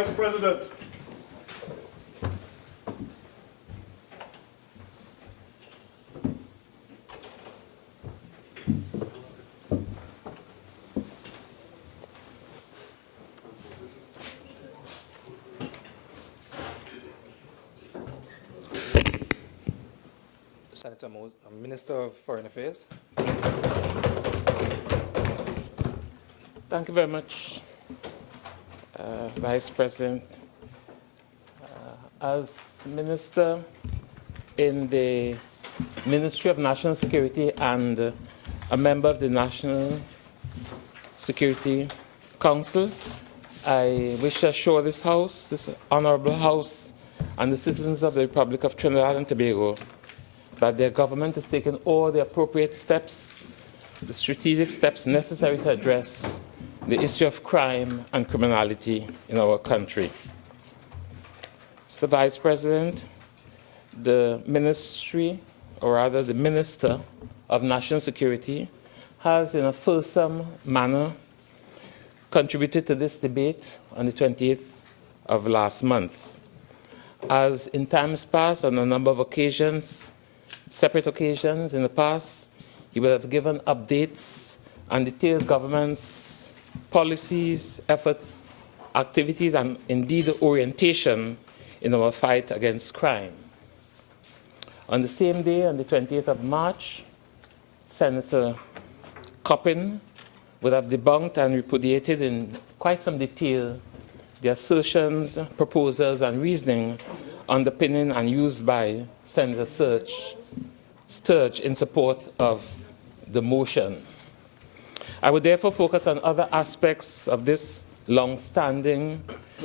Vice President. Senator Mose, Minister of Foreign Affairs. Thank you very much, Vice President. As Minister in the Ministry of National Security and a member of the National Security Council, I wish to assure this House, this Honourable House, and the citizens of the Republic of Trinidad and Tobago that their government is taking all the appropriate steps, the strategic steps necessary to address the issue of crime and criminality in our country. Mr. Vice President, the Ministry, or rather the Minister of National Security, has in a fulsome manner contributed to this debate on the 20th of last month. As in times past, on a number of occasions, separate occasions in the past, he will have given updates on detailed government's policies, efforts, activities, and indeed the orientation in our fight against crime. On the same day, on the 20th of March, Senator Coppin would have debunked and repudiated in quite some detail the assertions, proposals, and reasoning underpinning and used by Senator Sturge in support of the motion. I would therefore focus on other aspects of this long-standing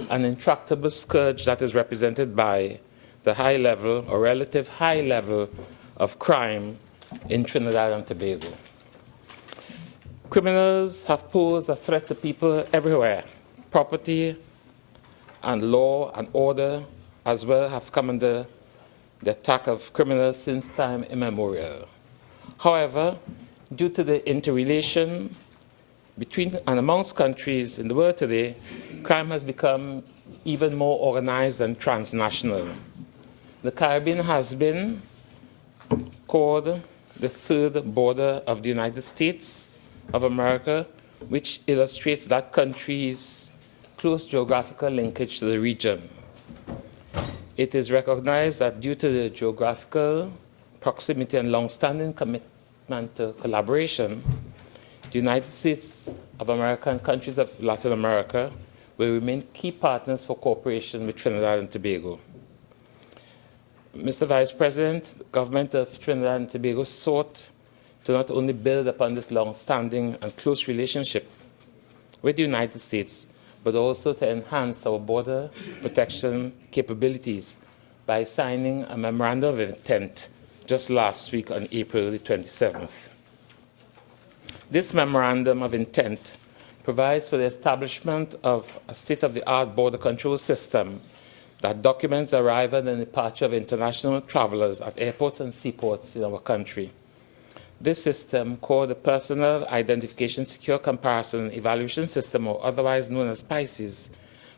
and intractable scourge that is represented by the high level or relative high level of crime in Trinidad and Tobago. Criminals have posed a threat to people everywhere. Property and law and order as well have come under the attack of criminals since time immemorial. However, due to the interrelation between and amongst countries in the world today, crime has become even more organized and transnational. The Caribbean has been called the third border of the United States of America, which illustrates that country's close geographical linkage to the region. It is recognized that due to the geographical proximity and long-standing commitment to collaboration, the United States of America and countries of Latin America will remain key partners for cooperation with Trinidad and Tobago. Mr. Vice President, the government of Trinidad and Tobago sought to not only build upon this long-standing and close relationship with the United States, but also to enhance our border protection capabilities by signing a memorandum of intent just last week on April the 27th. This memorandum of intent provides for the establishment of a state-of-the-art border control system that documents the arrival and departure of international travelers at airports and seaports in our country. This system, called the Personal Identification Secure Comparison Evaluation System, or otherwise known as PISES,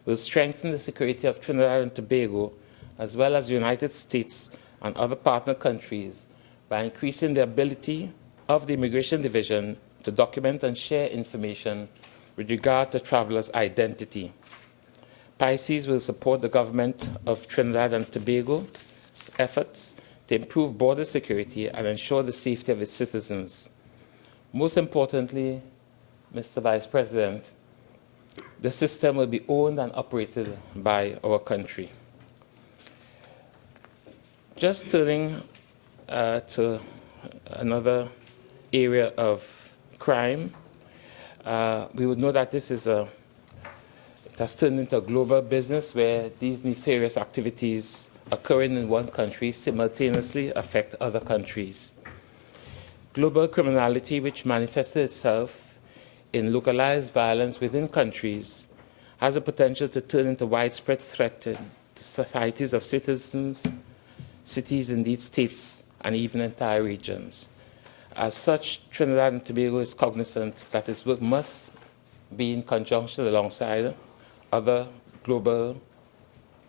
will strengthen the security of Trinidad and Tobago, as well as the United States and other partner countries, by increasing the ability of the Immigration Division to document and share information with regard to travelers' identity. PISES will support the government of Trinidad and Tobago's efforts to improve border security and ensure the safety of its citizens. Most importantly, Mr. Vice President, the system will be owned and operated by our country. Just turning to another area of crime, we would know that this is it has turned into a global business where these nefarious activities occurring in one country simultaneously affect other countries. Global criminality, which manifested itself in localized violence within countries, has the potential to turn into widespread threat to societies of citizens, cities, indeed states, and even entire regions. As such, Trinidad and Tobago is cognizant that its work must be in conjunction alongside other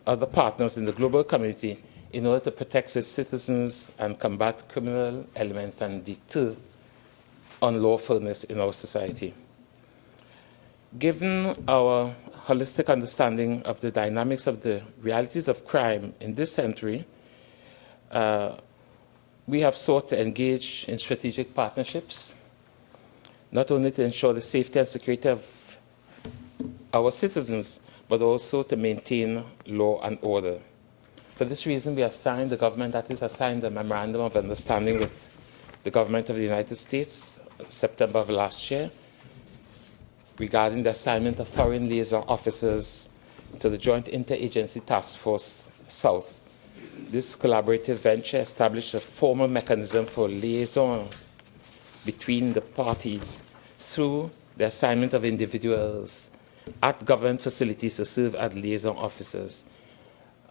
other partners in the global community in order to protect its citizens and combat criminal elements and deter unlawfulness in our society. Given our holistic understanding of the dynamics of the realities of crime in this century, we have sought to engage in strategic partnerships, not only to ensure the safety and security of our citizens, but also to maintain law and order. For this reason, we have signed, the government that is, has signed a memorandum of understanding with the government of the United States, September of last year, regarding the assignment of foreign liaison officers to the Joint Interagency Task Force South. This collaborative venture established a formal mechanism for liaisons between the parties through the assignment of individuals at government facilities to serve as liaison officers.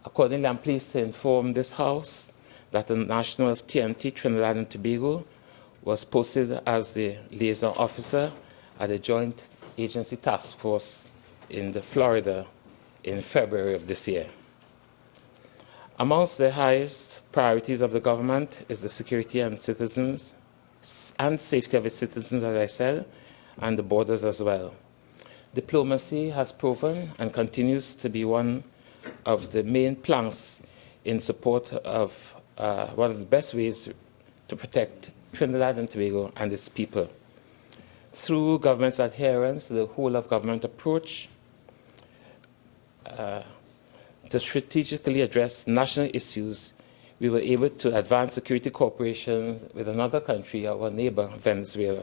Accordingly, I'm pleased to inform this House that the national of TNT, Trinidad and Tobago, was posted as the liaison officer at the Joint Agency Task Force in Florida in February of this year. Amongst the highest priorities of the government is the security and citizens and safety of its citizens, as I said, and the borders as well. Diplomacy has proven and continues to be one of the main planks in support of one of the best ways to protect Trinidad and Tobago and its people. Through government's adherence to the whole-of-government approach to strategically address national issues, we were able to advance security cooperation with another country, our neighbor, Venezuela,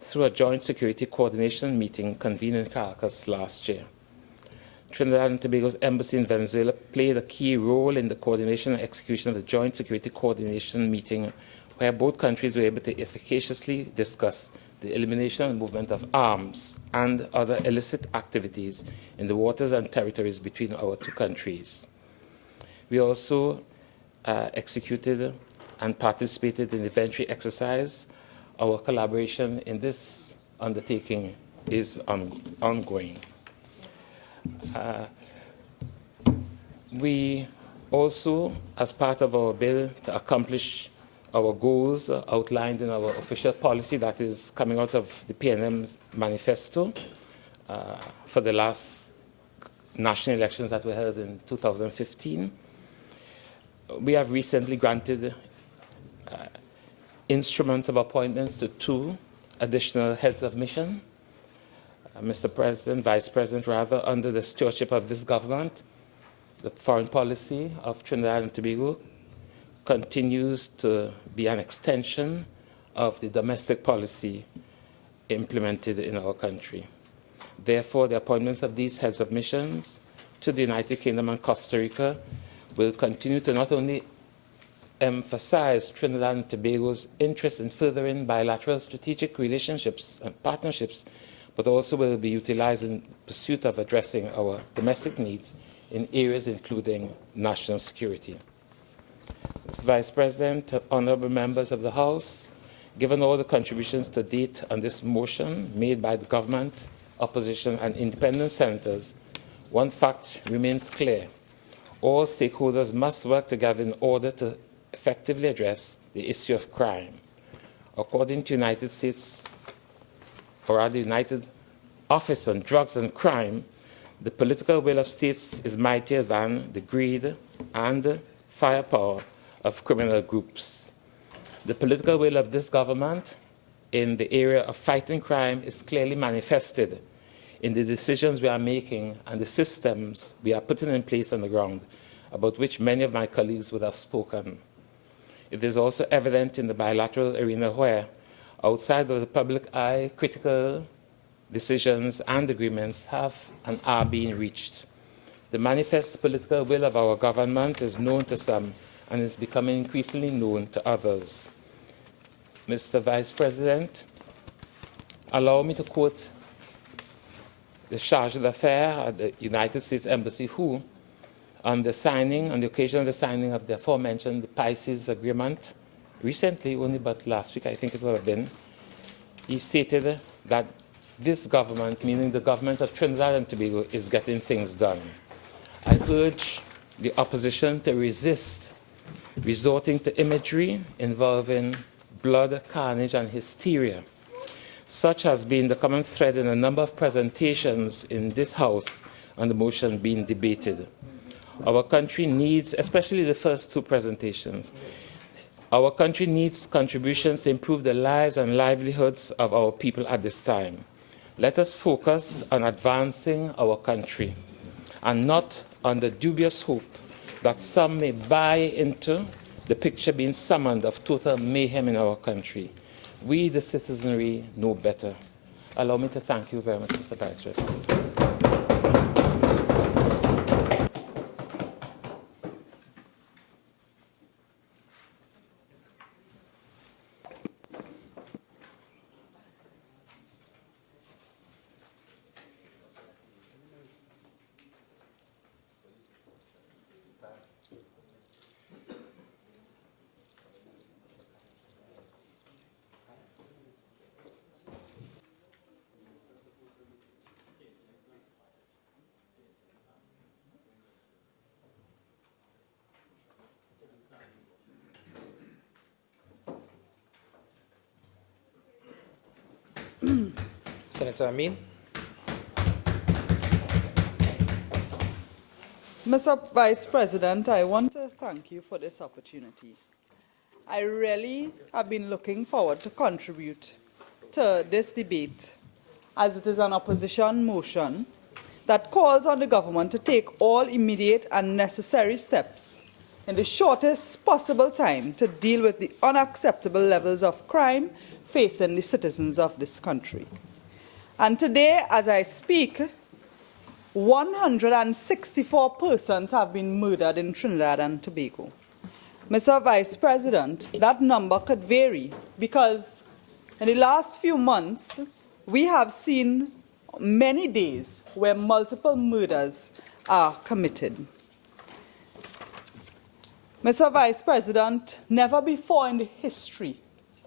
through a joint security coordination meeting convened in Caracas last year. Trinidad and Tobago's embassy in Venezuela played a key role in the coordination and execution of the joint security coordination meeting, where both countries were able to efficaciously discuss the elimination and movement of arms and other illicit activities in the waters and territories between our two countries. We also executed and participated in the voluntary exercise. Our collaboration in this undertaking is ongoing. We also, as part of our bill to accomplish our goals outlined in our official policy that is coming out of the PNM's manifesto for the last national elections that were held in 2015. We have recently granted instruments of appointments to 2 additional heads of mission. Mr. President, Vice President, rather, under the stewardship of this government, the foreign policy of Trinidad and Tobago continues to be an extension of the domestic policy implemented in our country. Therefore, the appointments of these heads of missions to the United Kingdom and Costa Rica will continue to not only emphasize Trinidad and Tobago's interest in furthering bilateral strategic relationships and partnerships, but also will be utilized in pursuit of addressing our domestic needs in areas including national security. Mr. Vice President, honorable members of the House, given all the contributions to date on this motion made by the government, opposition, and independent senators, one fact remains clear. All stakeholders must work together in order to effectively address the issue of crime. According to United States, or rather United Office on Drugs and Crime, the political will of states is mightier than the greed and firepower of criminal groups. The political will of this government in the area of fighting crime is clearly manifested in the decisions we are making and the systems we are putting in place on the ground, about which many of my colleagues would have spoken. It is also evident in the bilateral arena where, outside of the public eye, critical decisions and agreements have and are being reached. The manifest political will of our government is known to some and is becoming increasingly known to others. Mr. Vice President, allow me to quote the charge d'affaires at the United States Embassy, who, on the occasion of the signing of the aforementioned Pisces Agreement, recently, only but last week, I think it would have been, he stated that this government, meaning the government of Trinidad and Tobago, is getting things done. urge the opposition to resist resorting to imagery involving blood, carnage, and hysteria, such has been the common thread in a number of presentations in this House on the motion being debated. Our country needs, especially the first two presentations, our country needs contributions to improve the lives and livelihoods of our people at this time. Let us focus on advancing our country and not on the dubious hope that some may buy into the picture being summoned of total mayhem in our country. We, the citizenry, know better. Allow me to thank you very much, Mr. Vice President. Senator Ameen. Mr. Vice President, I want to thank you for this opportunity. I really have been looking forward to contribute to this debate, as it is an opposition motion that calls on the government to take all immediate and necessary steps in the shortest possible time to deal with the unacceptable levels of crime facing the citizens of this country. And today, as I speak, 164 persons have been murdered in Trinidad and Tobago. Mr. Vice President, that number could vary because in the last few months, we have seen many days where multiple murders are committed. Mr. Vice President, never before in the history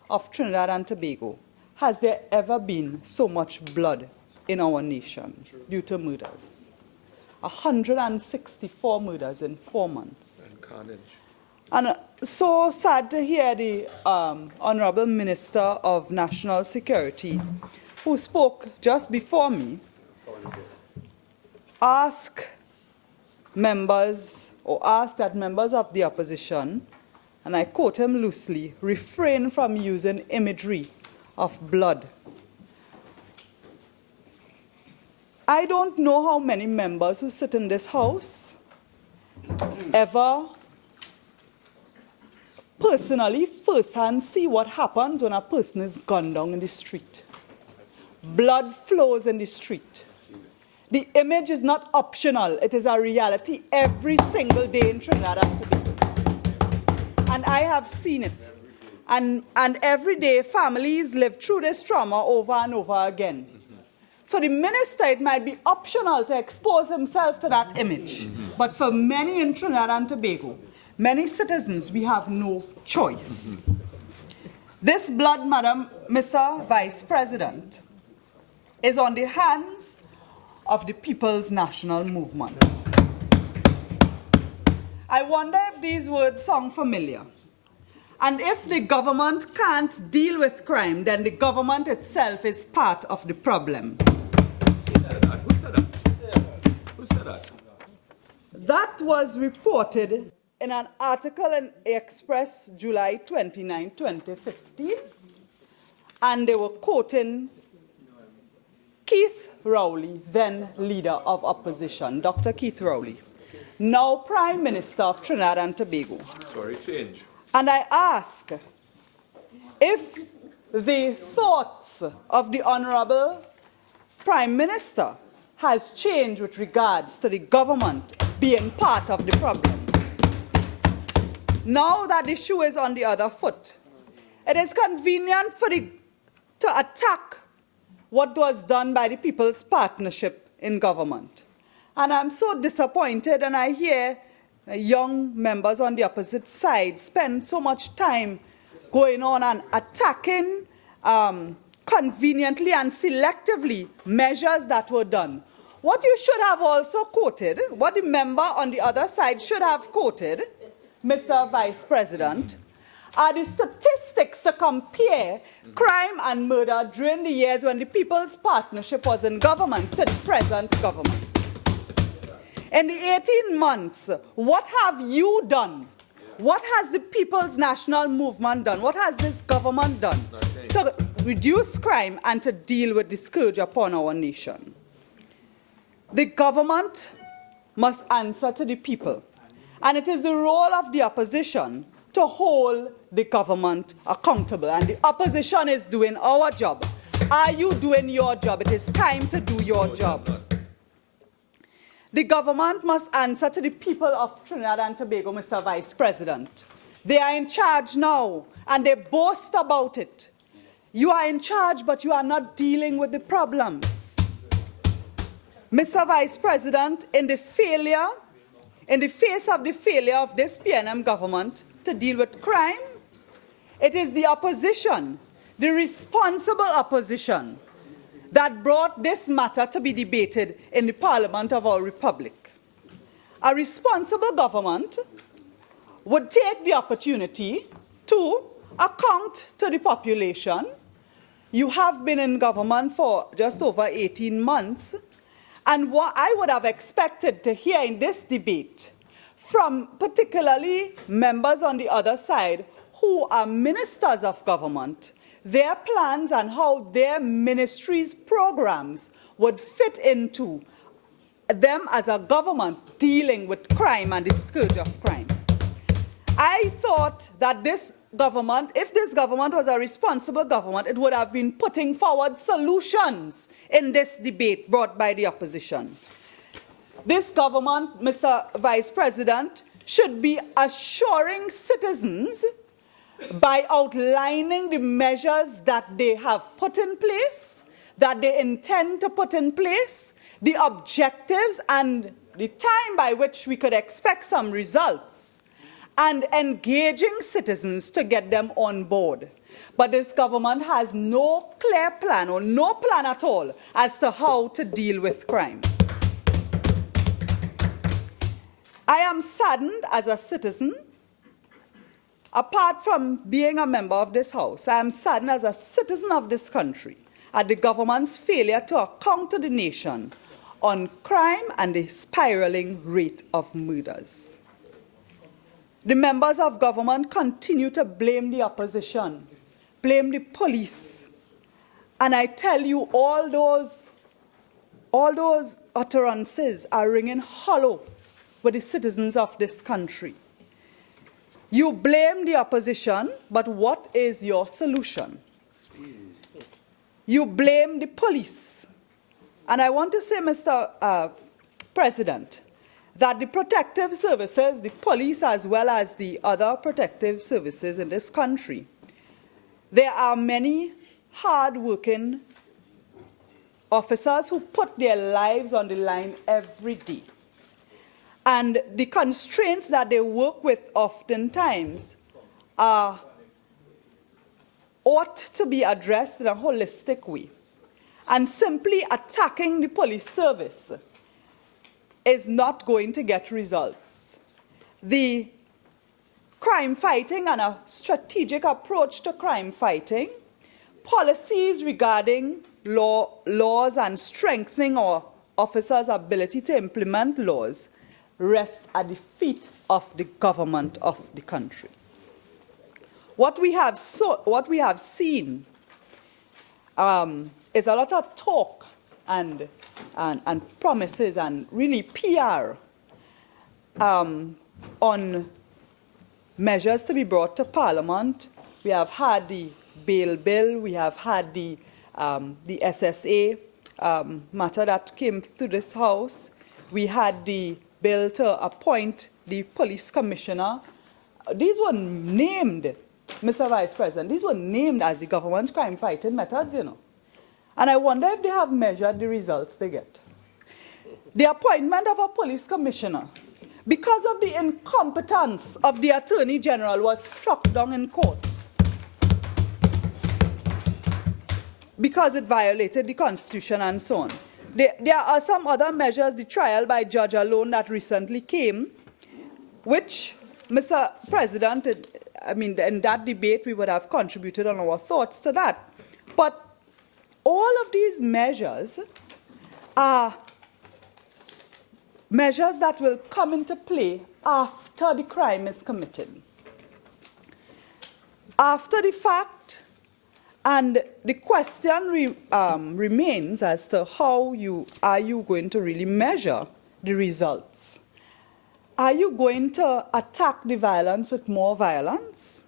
of Trinidad and Tobago has there ever been so much blood in our nation due to murders. 164 murders in 4 months. And carnage. And so sad to hear the Honorable Minister of National Security, who spoke just before me, ask that members of the opposition, and I quote him loosely, refrain from using imagery of blood. I don't know how many members who sit in this House ever personally, firsthand, see what happens when a person is gunned down in the street. Blood flows in the street. The image is not optional. It is a reality every single day in Trinidad and Tobago. And I have seen it. And every day, families live through this trauma over and over again. For the minister, it might be optional to expose himself to that image. But for many in Trinidad and Tobago, many citizens, we have no choice. This blood, Mr. Vice President, is on the hands of the People's National Movement. I wonder if these words sound familiar. And if the government can't deal with crime, then the government itself is part of the problem. Who said that? Who said that? Who said that? That was reported in an article in Express, July 29, 2015. And they were quoting Keith Rowley, then leader of opposition, Dr. Keith Rowley, now Prime Minister of Trinidad and Tobago. Sorry, change. And I ask if the thoughts of the Honorable Prime Minister has changed with regards to the government being part of the problem. Now that the shoe is on the other foot, it is convenient to attack what was done by the People's Partnership in government. And I'm so disappointed, and I hear young members on the opposite side spend so much time going on and attacking conveniently and selectively measures that were done. What you should have also quoted, what the member on the other side should have quoted, Mr. Vice President, are the statistics to compare crime and murder during the years when the People's Partnership was in government to the present government. In the 18 months, what have you done? What has the People's National Movement done? What has this government done to reduce crime and to deal with the scourge upon our nation? The government must answer to the people, and it is the role of the opposition to hold the government accountable, and the opposition is doing our job. Are you doing your job? It is time to do your job. The government must answer to the people of Trinidad and Tobago, Mr. Vice President. They are in charge now, and they boast about it. You are in charge, but you are not dealing with the problems. Mr. Vice President, in the face of the failure of this PNM government to deal with crime, it is the opposition, the responsible opposition, that brought this matter to be debated in the Parliament of our Republic. A responsible government would take the opportunity to account to the population. You have been in government for just over 18 months, and what I would have expected to hear in this debate from particularly members on the other side who are ministers of government, their plans and how their ministries' programs would fit into them as a government dealing with crime and the scourge of crime. I thought that this government, if this government was a responsible government, it would have been putting forward solutions in this debate brought by the opposition. This government, Mr. Vice President, should be assuring citizens by outlining the measures that they have put in place, that they intend to put in place, the objectives and the time by which we could expect some results, and engaging citizens to get them on board. But this government has no clear plan or no plan at all as to how to deal with crime. I am saddened as a citizen. Apart from being a member of this House, I am saddened as a citizen of this country at the government's failure to account to the nation on crime and the spiraling rate of murders. The members of government continue to blame the opposition, blame the police, and I tell you, all those utterances are ringing hollow with the citizens of this country. You blame the opposition, but what is your solution? You blame the police. And I want to say, Mr. President, that the protective services, the police as well as the other protective services in this country, there are many hard-working officers who put their lives on the line every day. And the constraints that they work with oftentimes ought to be addressed in a holistic way. And simply attacking the police service is not going to get results. The crime fighting and a strategic approach to crime fighting, policies regarding laws and strengthening our officers' ability to implement laws rests at the feet of the government of the country. What we have seen is a lot of talk and promises and really PR on measures to be brought to Parliament. We have had the bail bill, we have had the SSA matter that came through this House, we had the bill to appoint the police commissioner. These were named, Mr. Vice President, these were named as the government's crime-fighting methods, you know. And I wonder if they have measured the results they get. The appointment of a police commissioner, because of the incompetence of the Attorney General, was struck down in court because it violated the Constitution and so on. There are some other measures, the trial by judge alone that recently came, which, Mr. President, I mean, in that debate, we would have contributed on our thoughts to that. But all of these measures are measures that will come into play after the crime is committed. After the fact, and the question remains as to how are you going to really measure the results? Are you going to attack the violence with more violence?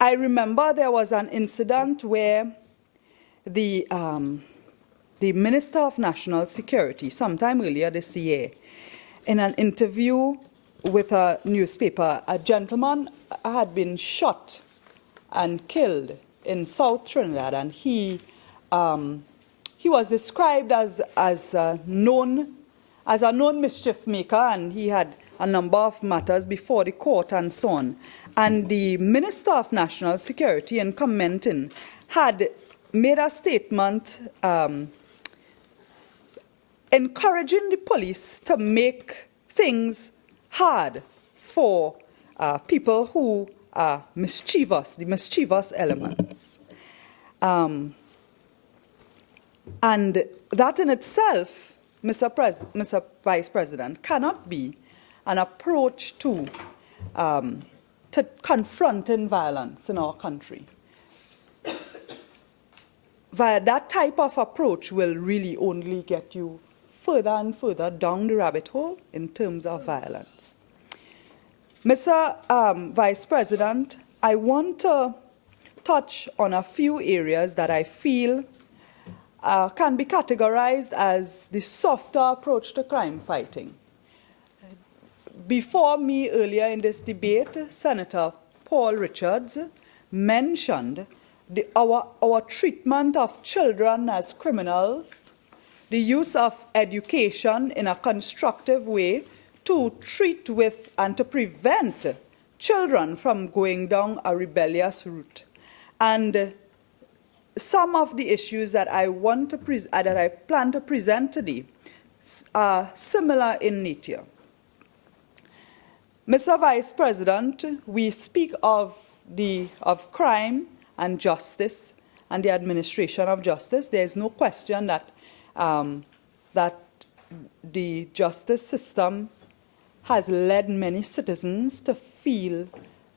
I remember there was an incident where the Minister of National Security, sometime earlier this year, in an interview with a newspaper, a gentleman had been shot and killed in South Trinidad, and he was described as a known mischief maker, and he had a number of matters before the court and so on. And the Minister of National Security, in commenting, had made a statement encouraging the police to make things hard for people who are mischievous, the mischievous elements. And that in itself, Mr. Vice President, cannot be an approach to confronting violence in our country. That type of approach will really only get you further and further down the rabbit hole in terms of violence. Mr. Vice President, I want to touch on a few areas that I feel can be categorized as the softer approach to crime fighting. Before me earlier in this debate, Senator Paul Richards mentioned our treatment of children as criminals, the use of education in a constructive way to treat with and to prevent children from going down a rebellious route. And some of the issues that I plan to present today are similar in nature. Mr. Vice President, we speak of crime and justice and the administration of justice. There is no question that the justice system has led many citizens to feel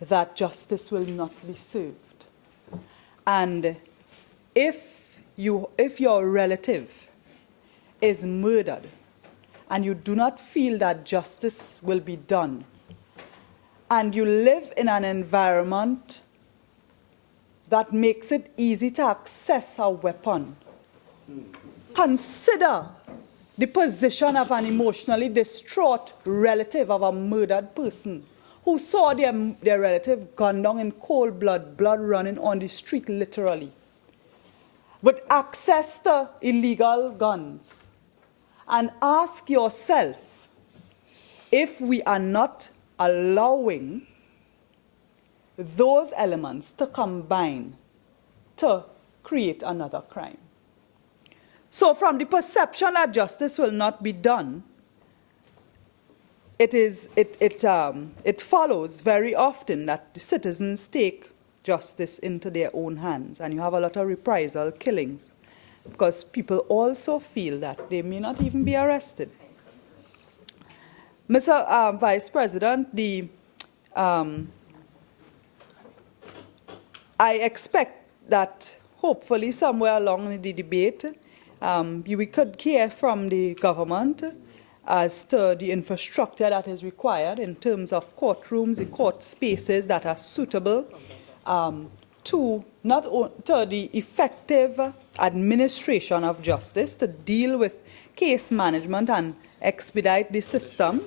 that justice will not be served. And if your relative is murdered and you do not feel that justice will be done, and you live in an environment that makes it easy to access a weapon, consider the position of an emotionally distraught relative of a murdered person who saw their relative gunned down in cold blood, blood running on the street literally, with access to illegal guns. And ask yourself if we are not allowing those elements to combine to create another crime. So from the perception that justice will not be done, it follows very often that the citizens take justice into their own hands, and you have a lot of reprisal killings because people also feel that they may not even be arrested. Mr. Vice President, I expect that hopefully somewhere along the debate, we could hear from the government as to the infrastructure that is required in terms of courtrooms, the court spaces that are suitable to the effective administration of justice, to deal with case management and expedite the system,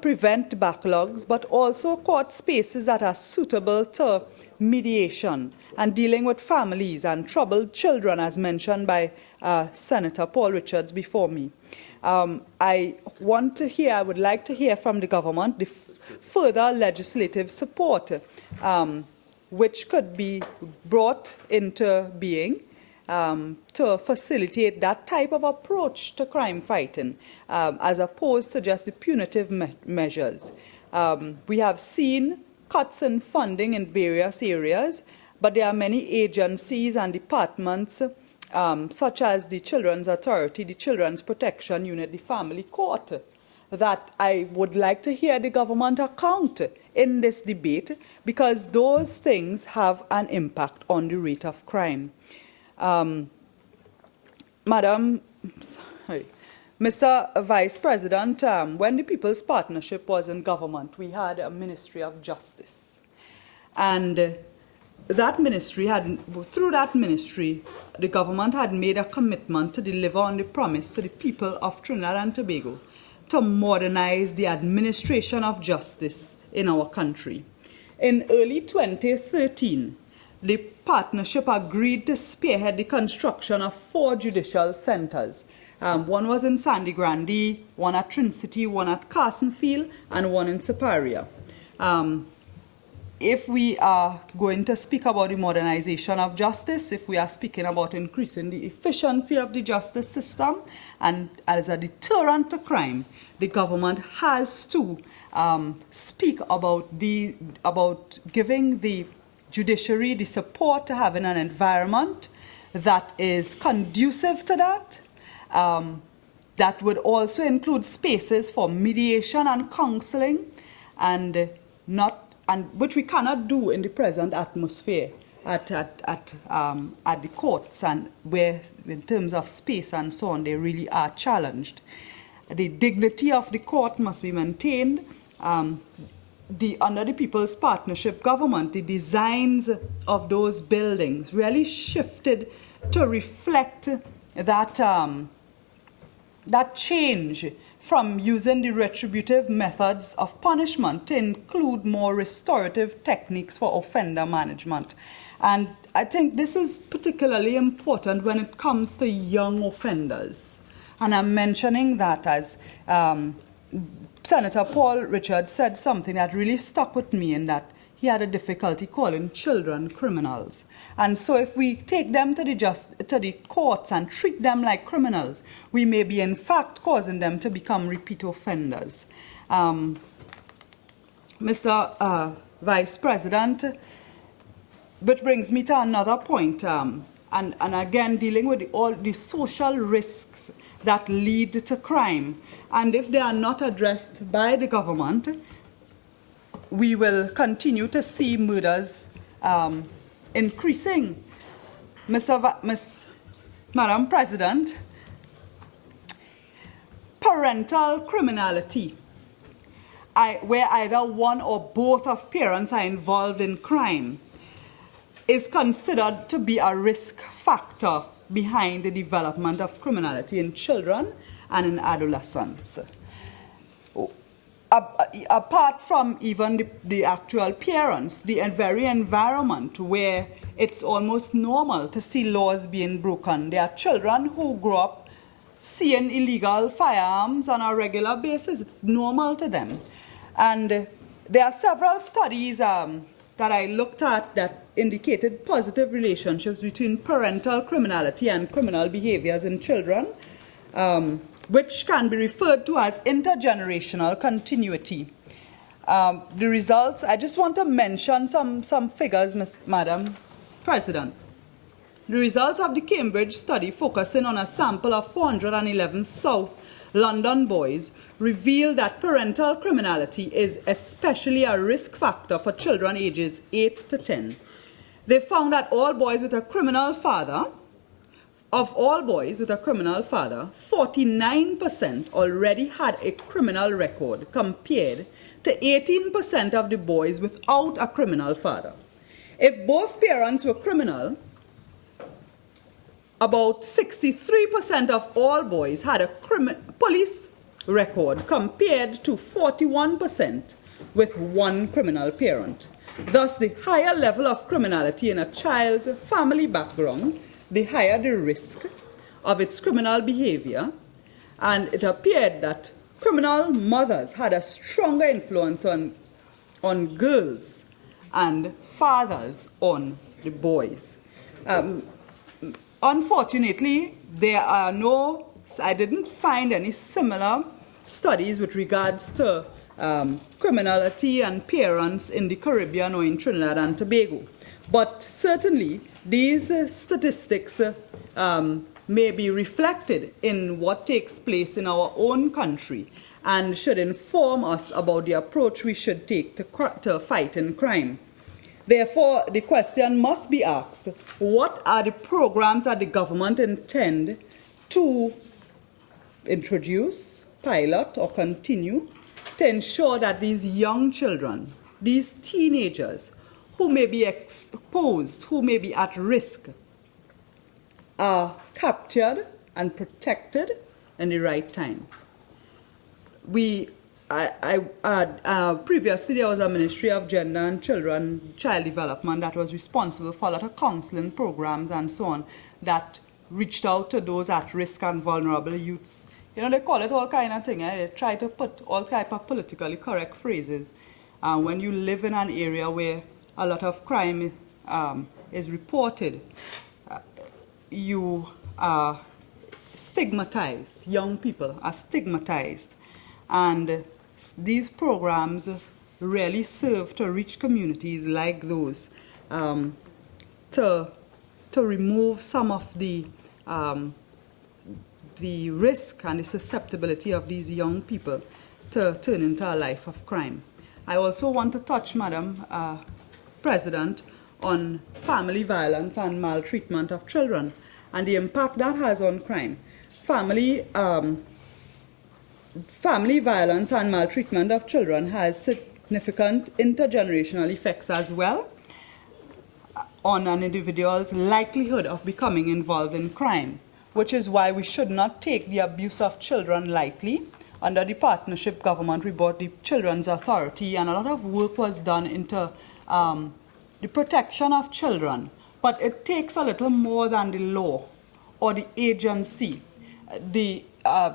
prevent backlogs, but also court spaces that are suitable to mediation and dealing with families and troubled children, as mentioned by Senator Paul Richards before me. I would like to hear from the government the further legislative support which could be brought into being to facilitate that type of approach to crime fighting, as opposed to just the punitive measures. We have seen cuts in funding in various areas, but there are many agencies and departments, such as the Children's Authority, the Children's Protection Unit, the Family Court, that I would like to hear the government account in this debate, because those things have an impact on the rate of crime. Mr. Vice President, when the People's Partnership was in government, we had a Ministry of Justice. And that ministry through that ministry, the government had made a commitment to deliver on the promise to the people of Trinidad and Tobago to modernize the administration of justice in our country. In early 2013, the partnership agreed to spearhead the construction of 4 judicial centers. One was in Sandy Grande, one at Trincity, one at Carsonfield, and one in Superior. If we are going to speak about the modernization of justice, if we are speaking about increasing the efficiency of the justice system, and as a deterrent to crime, the government has to speak about giving the judiciary the support to having an environment that is conducive to that. That would also include spaces for mediation and counseling, and which we cannot do in the present atmosphere at the courts, and where, in terms of space and so on, they really are challenged. The dignity of the court must be maintained. Under the People's Partnership government, the designs of those buildings really shifted to reflect that change from using the retributive methods of punishment to include more restorative techniques for offender management. And I think this is particularly important when it comes to young offenders. And I'm mentioning that as Senator Paul Richards said something that really stuck with me, in that he had a difficulty calling children criminals. And so if we take them to the courts and treat them like criminals, we may be in fact causing them to become repeat offenders. Mr. Vice President, which brings me to another point, and again dealing with all the social risks that lead to crime. And if they are not addressed by the government, we will continue to see murders increasing. Madam President, parental criminality, where either one or both of parents are involved in crime, is considered to be a risk factor behind the development of criminality in children and in adolescents. Apart from even the actual parents, the very environment where it's almost normal to see laws being broken. There are children who grow up seeing illegal firearms on a regular basis. It's normal to them. And there are several studies that I looked at that indicated positive relationships between parental criminality and criminal behaviors in children, which can be referred to as intergenerational continuity. The results, I just want to mention some figures, Madam President. The results of the Cambridge study, focusing on a sample of 411 South London boys, revealed that parental criminality is especially a risk factor for children ages 8 to 10. They found that all boys with a criminal father, of all boys with a criminal father, 49% already had a criminal record, compared to 18% of the boys without a criminal father. If both parents were criminal, about 63% of all boys had a police record, compared to 41% with one criminal parent. Thus, the higher level of criminality in a child's family background, the higher the risk of its criminal behavior, and it appeared that criminal mothers had a stronger influence on girls and fathers on the boys. unfortunately, there are no, I didn't find any similar studies with regards to criminality and parents in the Caribbean or in Trinidad and Tobago. But certainly, these statistics may be reflected in what takes place in our own country and should inform us about the approach we should take to fighting crime. Therefore, the question must be asked, what are the programs that the government intend to introduce, pilot, or continue to ensure that these young children, these teenagers who may be exposed, who may be at risk, are captured and protected in the right time. Previously, there was a Ministry of Gender and Child Development that was responsible for a lot of counseling programs and so on that reached out to those at risk and vulnerable youths. You know, they call it all kind of thing. They try to put all type of politically correct phrases. When you live in an area where a lot of crime is reported, you are stigmatized. Young people are stigmatized. And these programs really serve to reach communities like those to remove some of the risk and the susceptibility of these young people to turn into a life of crime. I also want to touch, Madam President, on family violence and maltreatment of children and the impact that has on crime. Family violence and maltreatment of children has significant intergenerational effects as well on an individual's likelihood of becoming involved in crime, which is why we should not take the abuse of children lightly. Under the partnership government, we brought the Children's Authority, and a lot of work was done into the protection of children. But it takes a little more than the law or the agency. The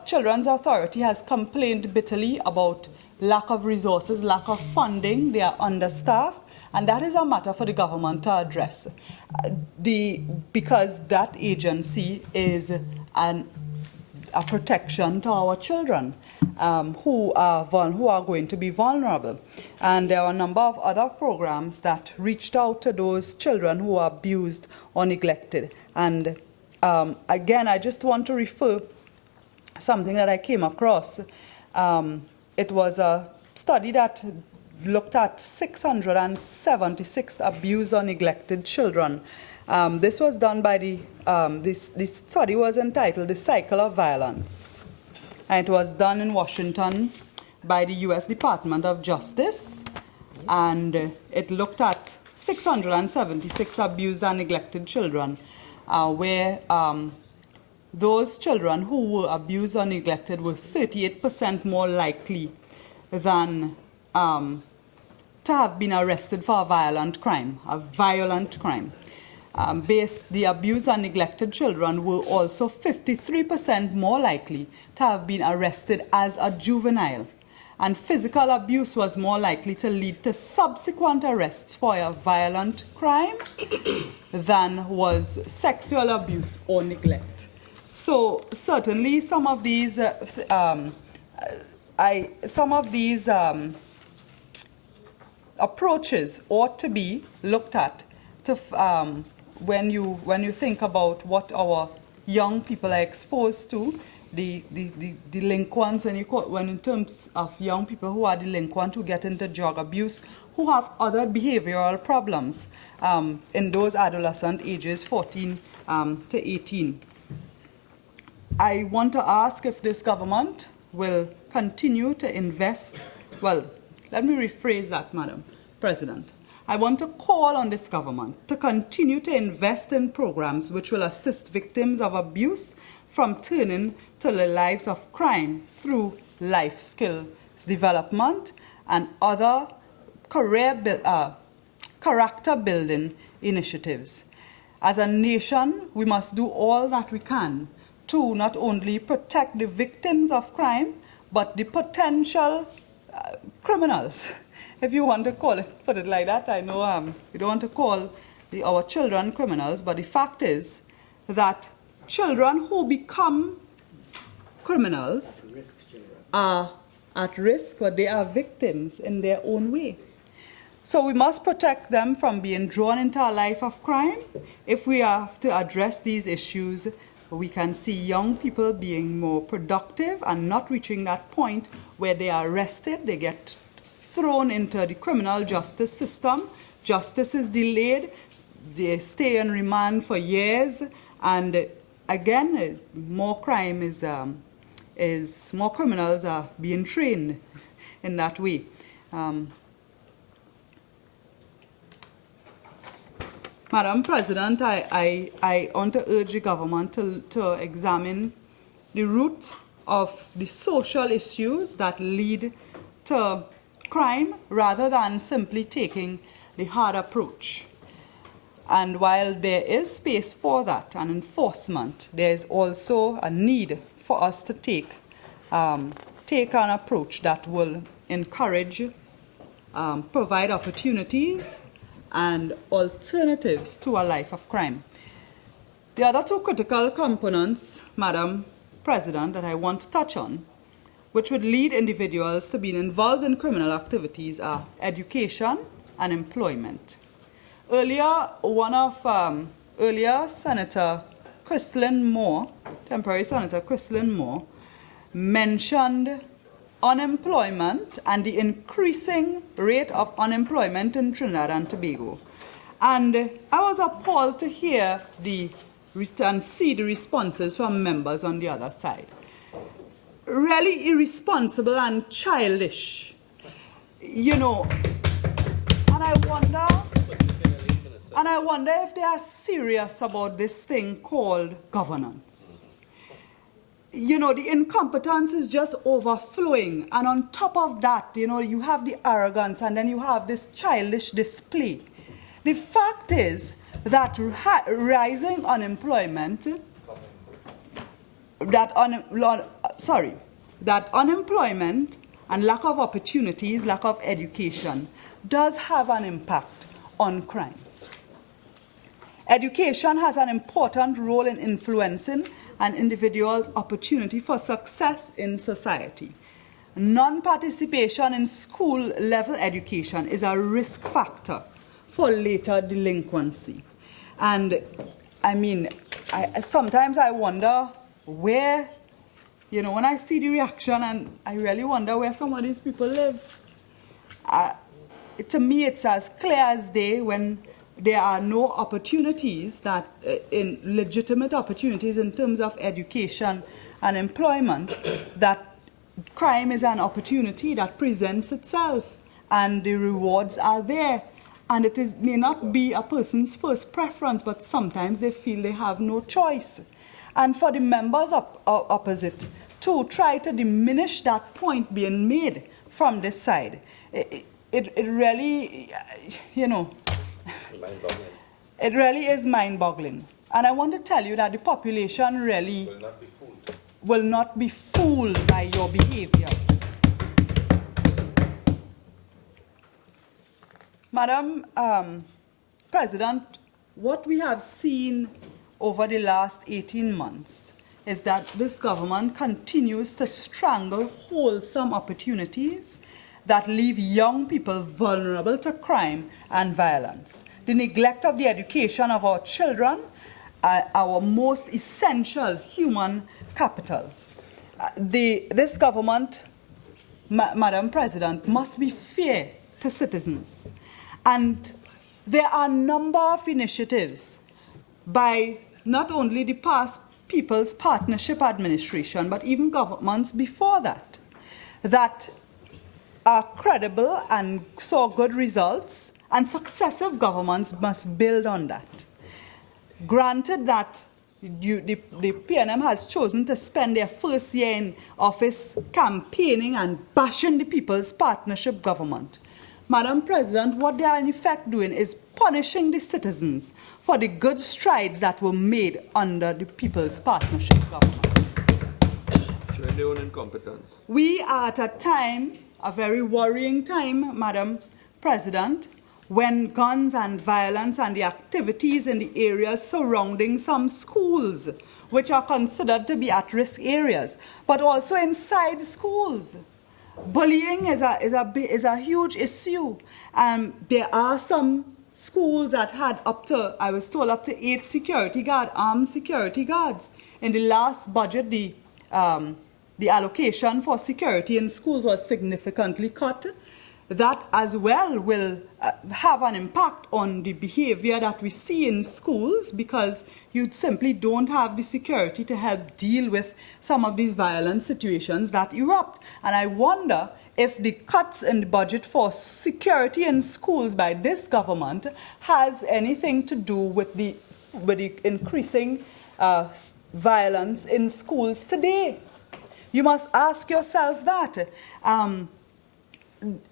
Children's Authority has complained bitterly about lack of resources, lack of funding. They are understaffed, and that is a matter for the government to address. Because that agency is a protection to our children who are going to be vulnerable. And there are a number of other programs that reached out to those children who are abused or neglected. And again, I just want to refer something that I came across. It was a study that looked at 676 abused or neglected children. This was done by this study was entitled The Cycle of Violence. And it was done in Washington by the U.S. Department of Justice. And it looked at 676 abused and neglected children, where those children who were abused or neglected were 38% more likely than to have been arrested for a violent crime. The abused and neglected children were also 53% more likely to have been arrested as a juvenile. And physical abuse was more likely to lead to subsequent arrests for a violent crime than was sexual abuse or neglect. So certainly some of these approaches ought to be looked at to, when you think about what our young people are exposed to, the delinquents, when in terms of young people who are delinquent, who get into drug abuse, who have other behavioral problems in those adolescent ages, 14 to 18. I want to ask if this government will continue to invest, well, let me rephrase that, Madam President. I want to call on this government to continue to invest in programs which will assist victims of abuse from turning to the lives of crime through life skills development and other character building initiatives. As a nation, we must do all that we can to not only protect the victims of crime, but the potential criminals. If you want to put it like that, I know we don't want to call our children criminals, but the fact is that children who become criminals are at risk, or they are victims in their own way. So we must protect them from being drawn into a life of crime. If we have to address these issues, we can see young people being more productive and not reaching that point where they are arrested, they get thrown into the criminal justice system, justice is delayed, they stay on remand for years, and again, more crime is more criminals are being trained in that way. Madam President, I want to urge the government to examine the root of the social issues that lead to crime rather than simply taking the hard approach. And while there is space for that and enforcement, there is also a need for us to take an approach that will encourage, provide opportunities and alternatives to a life of crime. The other two critical components, Madam President, that I want to touch on, which would lead individuals to being involved in criminal activities, are education and employment. Earlier, Senator Crystalline Moore, temporary Senator Crystalline Moore, mentioned unemployment and the increasing rate of unemployment in Trinidad and Tobago. And I was appalled to hear and see the responses from members on the other side. Really irresponsible and childish, you know. And I wonder if they are serious about this thing called governance. You know, the incompetence is just overflowing. And on top of that, you know, you have the arrogance and then you have this childish display. The fact is that rising unemployment, that unemployment and lack of opportunities, lack of education, does have an impact on crime. Education has an important role in influencing an individual's opportunity for success in society. Non-participation in school-level education is a risk factor for later delinquency. And I mean, sometimes I wonder where, you know, when I see the reaction, and I really wonder where some of these people live. To me, it's as clear as day when there are no opportunities that, in legitimate opportunities in terms of education and employment, that crime is an opportunity that presents itself and the rewards are there. And it may not be a person's first preference, but sometimes they feel they have no choice. And for the members opposite to try to diminish that point being made from this side, it really, you know, it really is mind-boggling. And I want to tell you that the population really will not be fooled by your behavior. Madam President, what we have seen over the last 18 months is that this government continues to strangle wholesome opportunities that leave young people vulnerable to crime and violence. The neglect of the education of our children, our most essential human capital. This government, Madam President, must be fair to citizens. And there are a number of initiatives by not only the past People's Partnership Administration, but even governments before that, that are credible and saw good results, and successive governments must build on that. Granted that the PNM has chosen to spend their first year in office campaigning and bashing the People's Partnership government. Madam President, what they are in effect doing is punishing the citizens for the good strides that were made under the People's Partnership government. Showing their own incompetence. We are at a time, a very worrying time, Madam President, when guns and violence and the activities in the areas surrounding some schools, which are considered to be at-risk areas, but also inside schools. Bullying is a huge issue. There are some schools that had I was told, up to 8 armed security guards. In the last budget, the allocation for security in schools was significantly cut. That as well will have an impact on the behavior that we see in schools, because you simply don't have the security to help deal with some of these violent situations that erupt. And I wonder if the cuts in the budget for security in schools by this government has anything to do with the increasing violence in schools today. You must ask yourself that.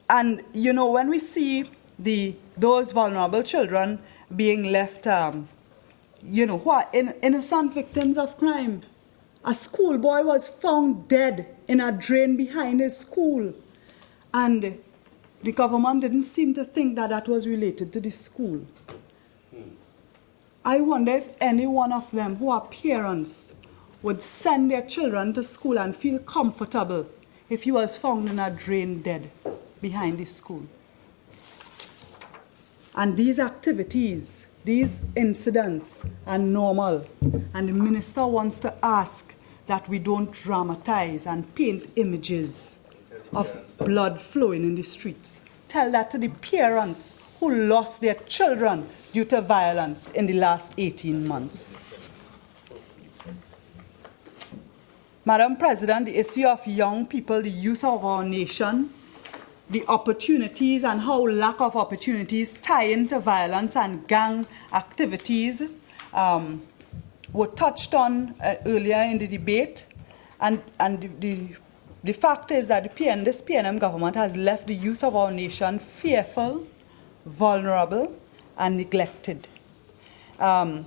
And, you know, when we see those vulnerable children being left, you know, who are innocent victims of crime. A schoolboy was found dead in a drain behind his school. And the government didn't seem to think that that was related to the school. I wonder if any one of them who are parents would send their children to school and feel comfortable if he was found in a drain dead behind the school. And these activities, these incidents are normal. And the minister wants to ask that we don't dramatize and paint images of blood flowing in the streets. Tell that to the parents who lost their children due to violence in the last 18 months. Madam President, the issue of young people, the youth of our nation, the opportunities and how lack of opportunities tie into violence and gang activities were touched on earlier in the debate. And the fact is that this PNM government has left the youth of our nation fearful, vulnerable, and neglected. I'm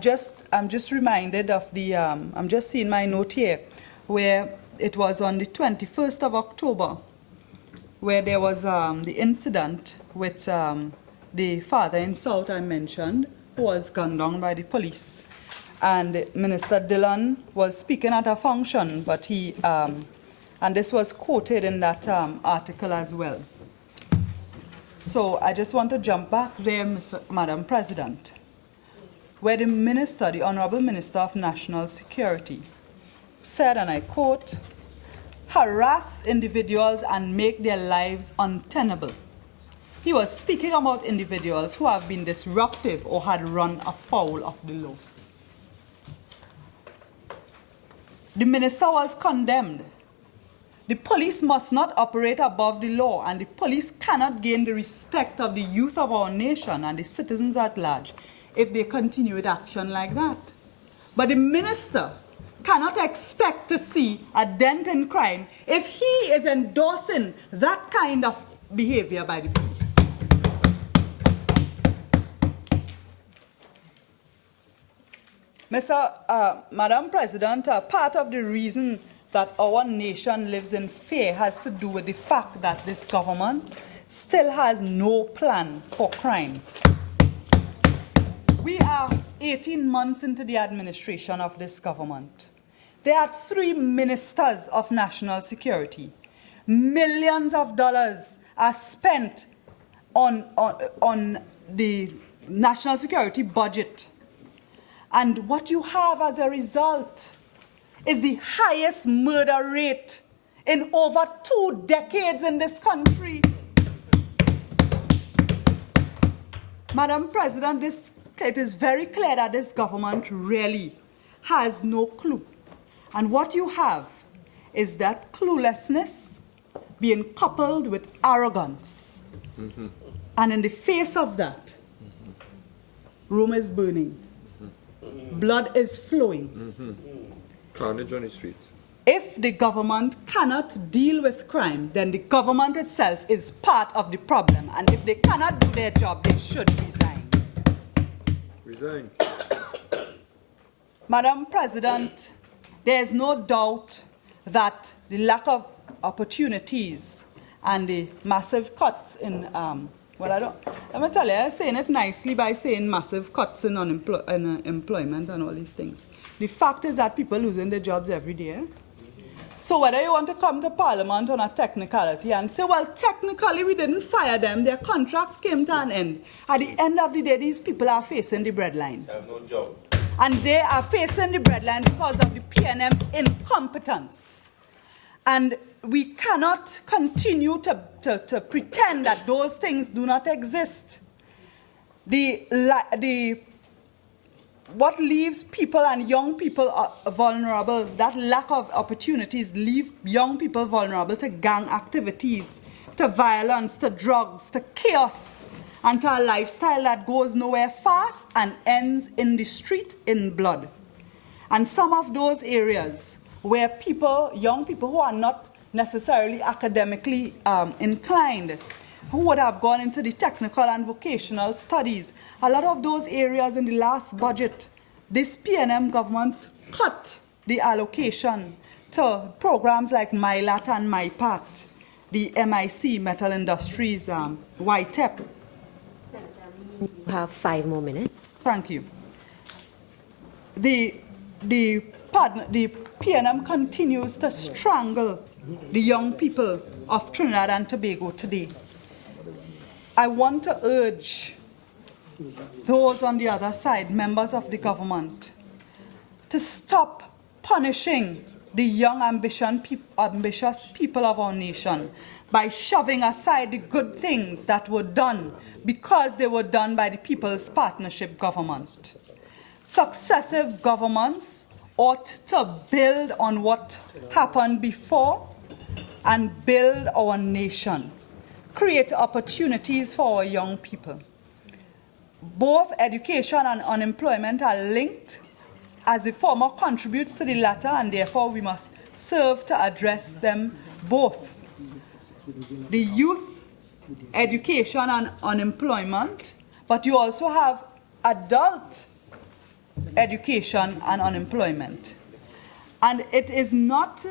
just reminded of I'm just seeing my note here, where it was on the 21st of October, where there was the incident with the father in South I mentioned, who was gunned down by the police. And Minister Dillon was speaking at a function, but and this was quoted in that article as well. So I just want to jump back there, Madam President, where the minister, the Honorable Minister of National Security, said, and I quote, "harass individuals and make their lives untenable." He was speaking about individuals who have been disruptive or had run afoul of the law. The minister was condemned. The police must not operate above the law, and the police cannot gain the respect of the youth of our nation and the citizens at large if they continue with action like that. But the minister cannot expect to see a dent in crime if he is endorsing that kind of behavior by the police. Madam President, part of the reason that our nation lives in fear has to do with the fact that this government still has no plan for crime. We are 18 months into the administration of this government. There are 3 ministers of national security. Millions of dollars are spent on the national security budget. And what you have as a result is the highest murder rate in over 2 decades in this country. Madam President, it is very clear that this government really has no clue. And what you have is that cluelessness being coupled with arrogance. Mm-hmm. And in the face of that, Rome is burning. Blood is flowing. Mm-hmm. Carnage on the streets. If the government cannot deal with crime, then the government itself is part of the problem. And if they cannot do their job, they should resign. Resign. Madam President, there is no doubt that the lack of opportunities and the massive cuts in Well, I don't. Let me tell you, I'm saying it nicely by saying massive cuts in employment and all these things. The fact is that people losing their jobs every day. So whether you want to come to Parliament on a technicality and say, well, technically we didn't fire them, their contracts came to an end. At the end of the day, these people are facing the breadline. They have no job. And they are facing the breadline because of the PNM's incompetence. And we cannot continue to pretend that those things do not exist. What leaves people and young people vulnerable, that lack of opportunities leave young people vulnerable to gang activities, to violence, to drugs, to chaos, and to a lifestyle that goes nowhere fast and ends in the street in blood. And some of those areas where young people who are not necessarily academically inclined, who would have gone into the technical and vocational studies, a lot of those areas in the last budget, this PNM government cut the allocation to programs like MyLAT and MyPact, the MIC, Metal Industries, YTEP. You have 5 more minutes. Thank you. The PNM continues to strangle the young people of Trinidad and Tobago today. I want to urge those on the other side, members of the government, to stop punishing the young, ambitious people of our nation by shoving aside the good things that were done because they were done by the People's Partnership Government. Successive governments ought to build on what happened before and build our nation, create opportunities for our young people. Both education and unemployment are linked, as the former contributes to the latter, and therefore we must serve to address them both. The youth, education and unemployment, but you also have adult education and unemployment. And it is not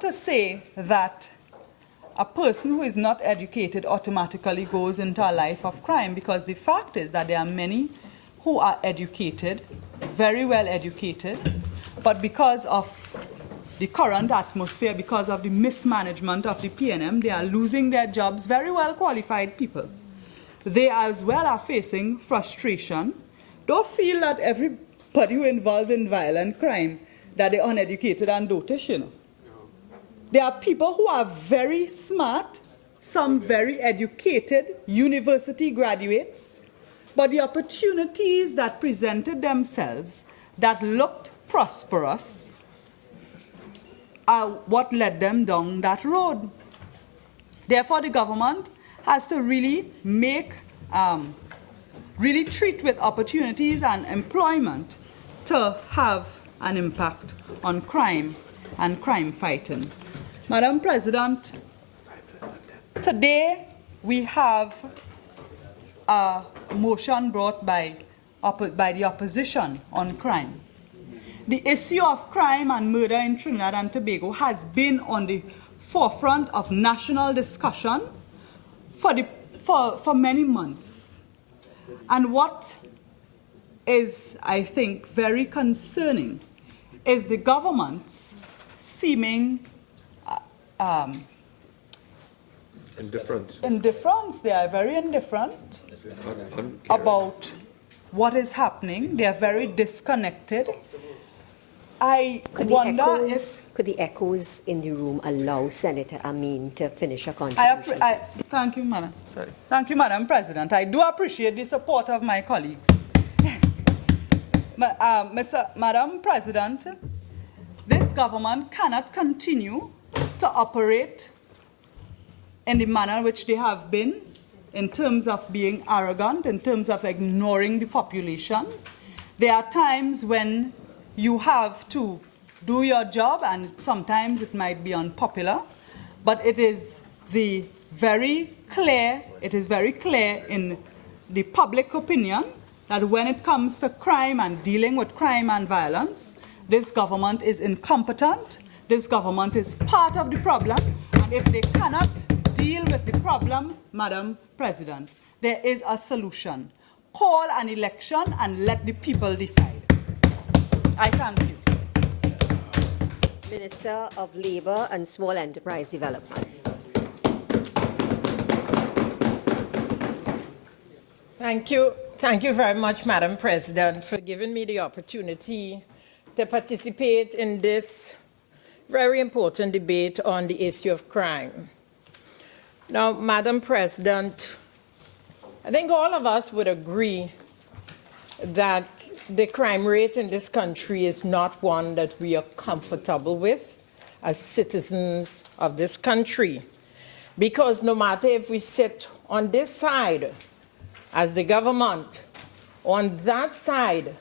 to say that a person who is not educated automatically goes into a life of crime, because the fact is that there are many who are educated, very well educated, but because of the current atmosphere, because of the mismanagement of the PNM, they are losing their jobs, very well qualified people. They as well are facing frustration. Don't feel that everybody who involved in violent crime, that they're uneducated and dotish, you know. There are people who are very smart, some very educated, university graduates, but the opportunities that presented themselves that looked prosperous are what led them down that road. Therefore, the government has to really really treat with opportunities and employment to have an impact on crime and crime fighting. Madam President, today we have a motion brought by the opposition on crime. The issue of crime and murder in Trinidad and Tobago has been on the forefront of national discussion for many months. And what is, I think, very concerning is the government's seeming Indifference. They are very indifferent about what is happening. They are very disconnected. I wonder Could the echoes in the room allow Senator Ameen to finish her contribution? Thank you, Madam. Sorry. Thank you, Madam President. I do appreciate the support of my colleagues. Madam President, this government cannot continue to operate in the manner which they have been, in terms of being arrogant, in terms of ignoring the population. There are times when you have to do your job, and sometimes it might be unpopular, but it is very clear in the public opinion that when it comes to crime and dealing with crime and violence, this government is incompetent, this government is part of the problem, and if they cannot deal deal with the problem, Madam President. There is a solution. Call an election and let the people decide. I thank you. Minister of Labour and Small Enterprise Development. Thank you. Thank you very much, Madam President, for giving me the opportunity to participate in this very important debate on the issue of crime. Now, Madam President, I think all of us would agree that the crime rate in this country is not one that we are comfortable with as citizens of this country. Because no matter if we sit on this side as the government, on that side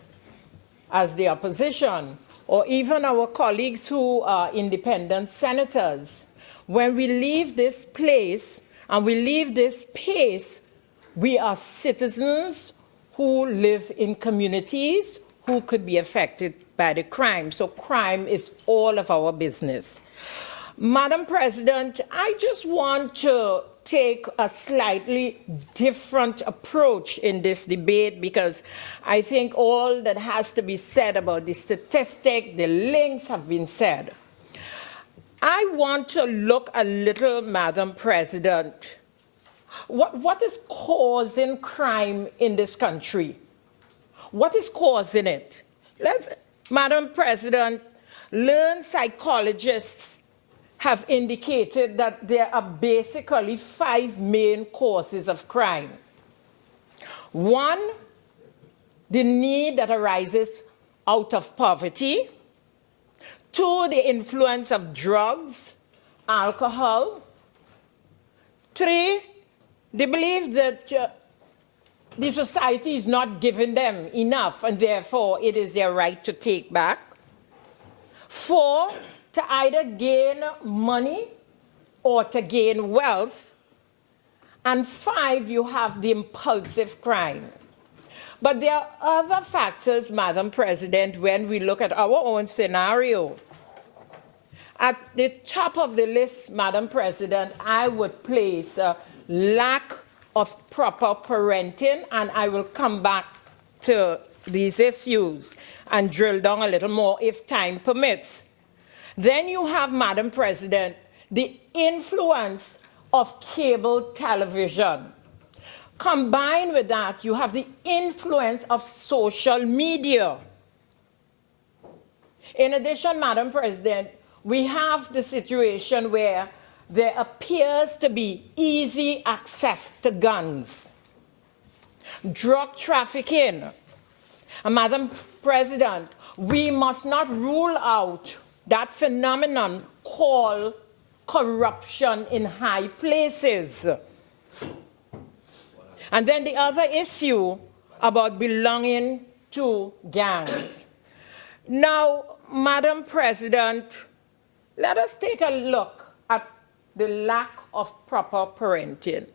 as the opposition, or even our colleagues who are independent senators, when we leave this place and we leave this space, we are citizens who live in communities who could be affected by the crime. So crime is all of our business. Madam President, I just want to take a slightly different approach in this debate because I think all that has to be said about the statistic, the links have been said. I want to look a little, Madam President, what is causing crime in this country? What is causing it? Madam President, learned psychologists have indicated that there are basically 5 main causes of crime. 1, the need that arises out of poverty. 2, the influence of drugs, alcohol. 3, they believe that the society is not giving them enough and therefore it is their right to take back. 4, to either gain money or to gain wealth. And 5, you have the impulsive crime. But there are other factors, Madam President, when we look at our own scenario. At the top of the list, Madam President, I would place lack of proper parenting, and I will come back to these issues and drill down a little more if time permits. Then you have, Madam President, the influence of cable television. Combined with that, you have the influence of social media. In addition, Madam President, we have the situation where there appears to be easy access to guns, drug trafficking. And Madam President, we must not rule out that phenomenon called corruption in high places. And then the other issue about belonging to gangs. Now, Madam President, let us take a look at the lack of proper parenting.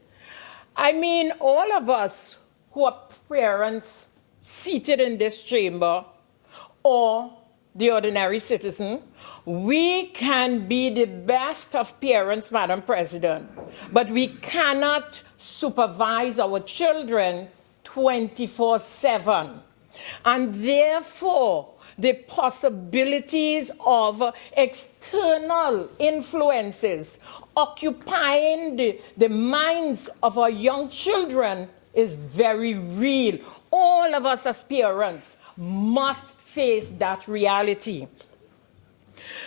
I mean, all of us who are parents seated in this chamber or the ordinary citizen, we can be the best of parents, Madam President, but we cannot supervise our children 24/7. And therefore, the possibilities of external influences occupying the minds of our young children is very real. All of us as parents must face that reality.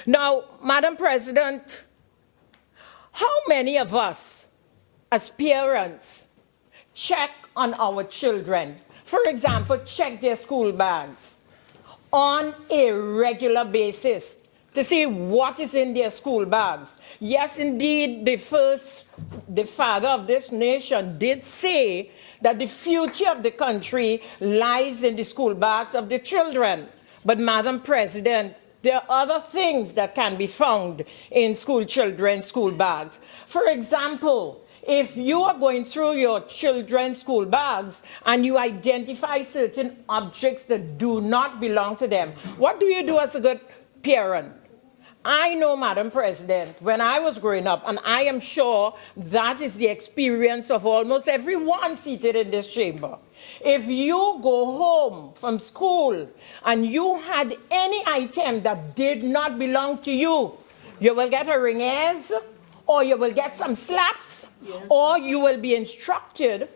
Now, Madam President, how many of us as parents check on our children? For example, check their school bags on a regular basis to see what is in their school bags. Yes, indeed, the father of this nation did say that the future of the country lies in the school bags of the children. But, Madam President, there are other things that can be found in school children's school bags. For example, if you are going through your children's school bags and you identify certain objects that do not belong to them, what do you do as a good parent? I know, Madam President, when I was growing up, and I am sure that is the experience of almost everyone seated in this chamber. If you go home from school and you had any item that did not belong to you, you will get a ringaise, or you will get some slaps, or you will be instructed.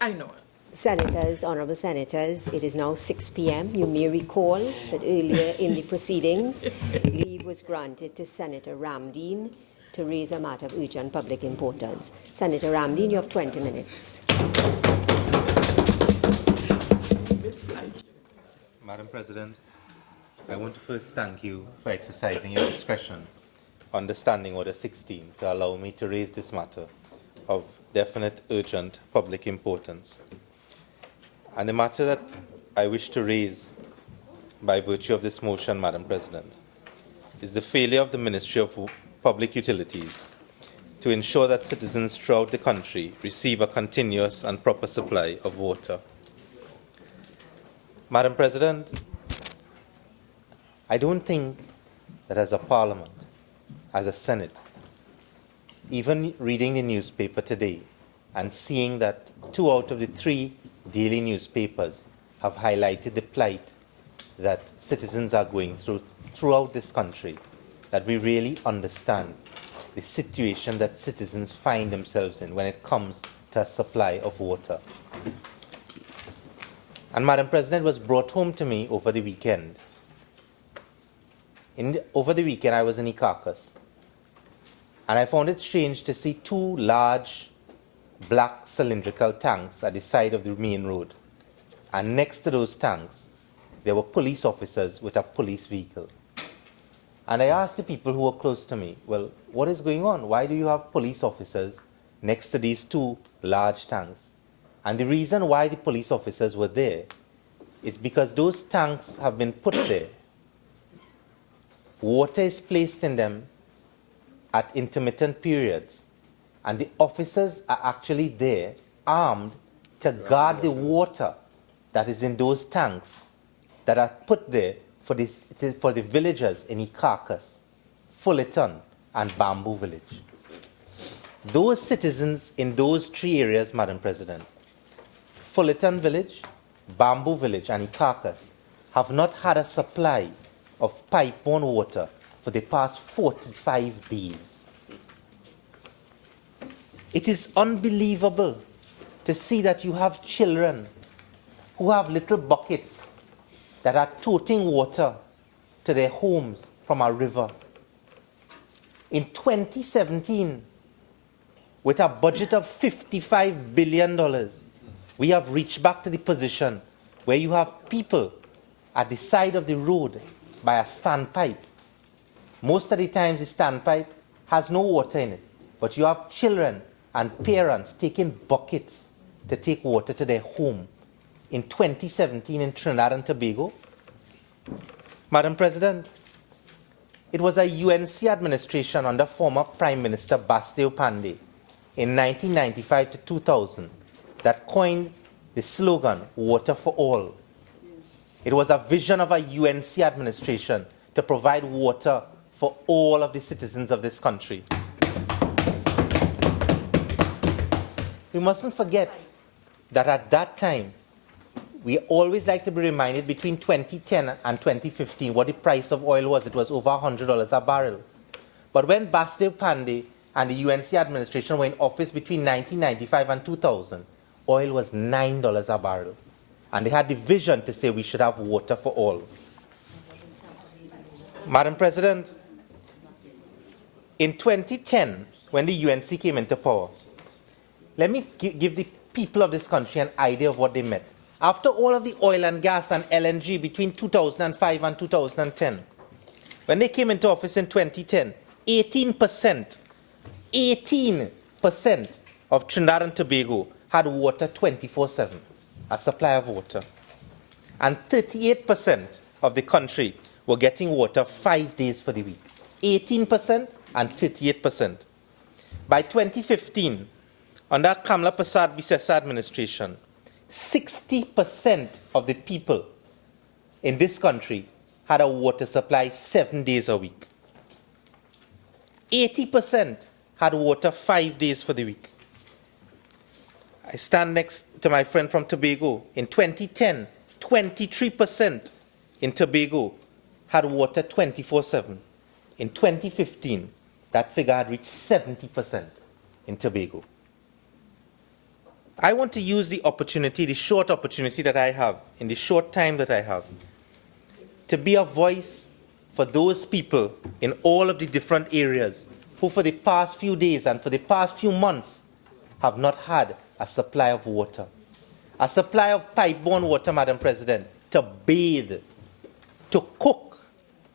I know it. Senators, honorable senators, it is now 6 p.m. You may recall that earlier in the proceedings, leave was granted to Senator Ramdeen to raise a matter of urgent public importance. Senator Ramdeen, you have 20 minutes. Madam President, I want to first thank you for exercising your discretion under Standing Order 16 to allow me to raise this matter of definite urgent public importance. And the matter that I wish to raise by virtue of this motion, Madam President, is the failure of the Ministry of Public Utilities to ensure that citizens throughout the country receive a continuous and proper supply of water. Madam President, I don't think that as a Parliament, as a Senate, even reading the newspaper today and seeing that 2 out of the 3 daily newspapers have highlighted the plight that citizens are going through throughout this country, that we really understand the situation that citizens find themselves in when it comes to a supply of water. And Madam President, it was brought home to me over the weekend. Over the weekend, I was in Icacos, and I found it strange to see 2 large black cylindrical tanks at the side of the main road. And next to those tanks, there were police officers with a police vehicle. And I asked the people who were close to me, well, what is going on? Why do you have police officers next to these 2 large tanks? And the reason why the police officers were there is because those tanks have been put there. Water is placed in them at intermittent periods, and the officers are actually there, armed, to guard the water that is in those tanks that are put there for the villagers in Icacos, Fullerton, and Bamboo Village. Those citizens in those 3 areas, Madam President, Fullerton Village, Bamboo Village, and Icacos, have not had a supply of pipe-borne water for the past 45 days. It is unbelievable to see that you have children who have little buckets that are toting water to their homes from a river. In 2017, with a budget of $55 billion, we have reached back to the position where you have people at the side of the road by a standpipe. Most of the times the standpipe has no water in it, but you have children and parents taking buckets to take water to their home in 2017 in Trinidad and Tobago. Madam President, it was a UNC administration under former Prime Minister Baptiste-Primus in 1995 to 2000 that coined the slogan, Water for All. It was a vision of a UNC administration to provide water for all of the citizens of this country. We mustn't forget that at that time, we always like to be reminded between 2010 and 2015 what the price of oil was. It was over $100 a barrel. But when Baptiste-Primus and the UNC administration were in office between 1995 and 2000, oil was $9 a barrel. And they had the vision to say we should have water for all. Madam President, in 2010, when the UNC came into power, let me give the people of this country an idea of what they meant. After all of the oil and gas and LNG between 2005 and 2010, when they came into office in 2010, 18% of Trinidad and Tobago had water 24/7, a supply of water. And 38% of the country were getting water 5 days for the week. 18% and 38%. By 2015, under Kamla Prasad Bisesa administration, 60% of the people in this country had a water supply 7 days a week. 80% had water 5 days for the week. I stand next to my friend from Tobago. In 2010, 23% in Tobago had water 24/7. In 2015, that figure had reached 70% in Tobago. I want to use the opportunity, the short opportunity that I have, in the short time that I have, to be a voice for those people in all of the different areas who for the past few days and for the past few months have not had a supply of water. A supply of pipe-borne water, Madam President, to bathe, to cook,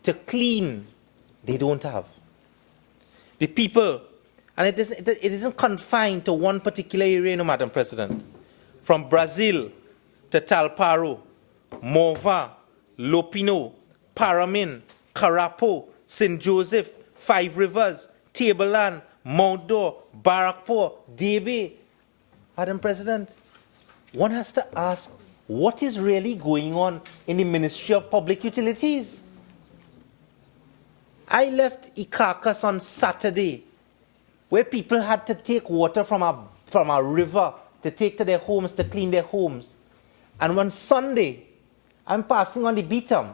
to clean, they don't have. The people, and it isn't confined to one particular area, no, Madam President. From Brazil to Talparo, Morva, Lopino, Paramin, Carapo, St. Joseph, Five Rivers, Tableland, Mount Dore, Barrackpore, Debe. Madam President, one has to ask, what is really going on in the Ministry of Public Utilities? I left Ikakas on Saturday, where people had to take water from a river to take to their homes, to clean their homes. And on Sunday, I'm passing on the Beetham,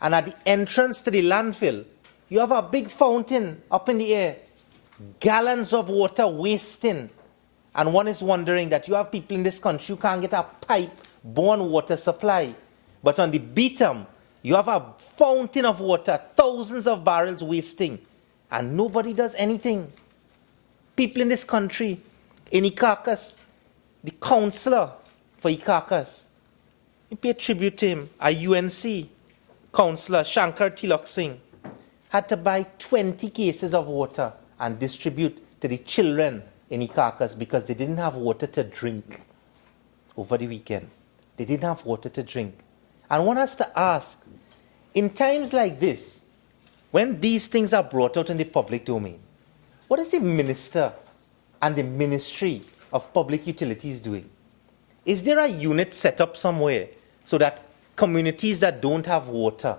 and at the entrance to the landfill, you have a big fountain up in the air, gallons of water wasting. And one is wondering that you have people in this country who can't get a pipe-borne water supply. But on the Beetham, you have a fountain of water, thousands of barrels wasting, and nobody does anything. People in this country, in Ikakas, the councillor for Ikakas, you pay tribute to him, a UNC councillor, Shankar Tilak Singh, had to buy 20 cases of water and distribute to the children in Ikakas because they didn't have water to drink over the weekend. They didn't have water to drink. And one has to ask, in times like this, when these things are brought out in the public domain, what is the minister and the Ministry of Public Utilities doing? Is there a unit set up somewhere so that communities that don't have water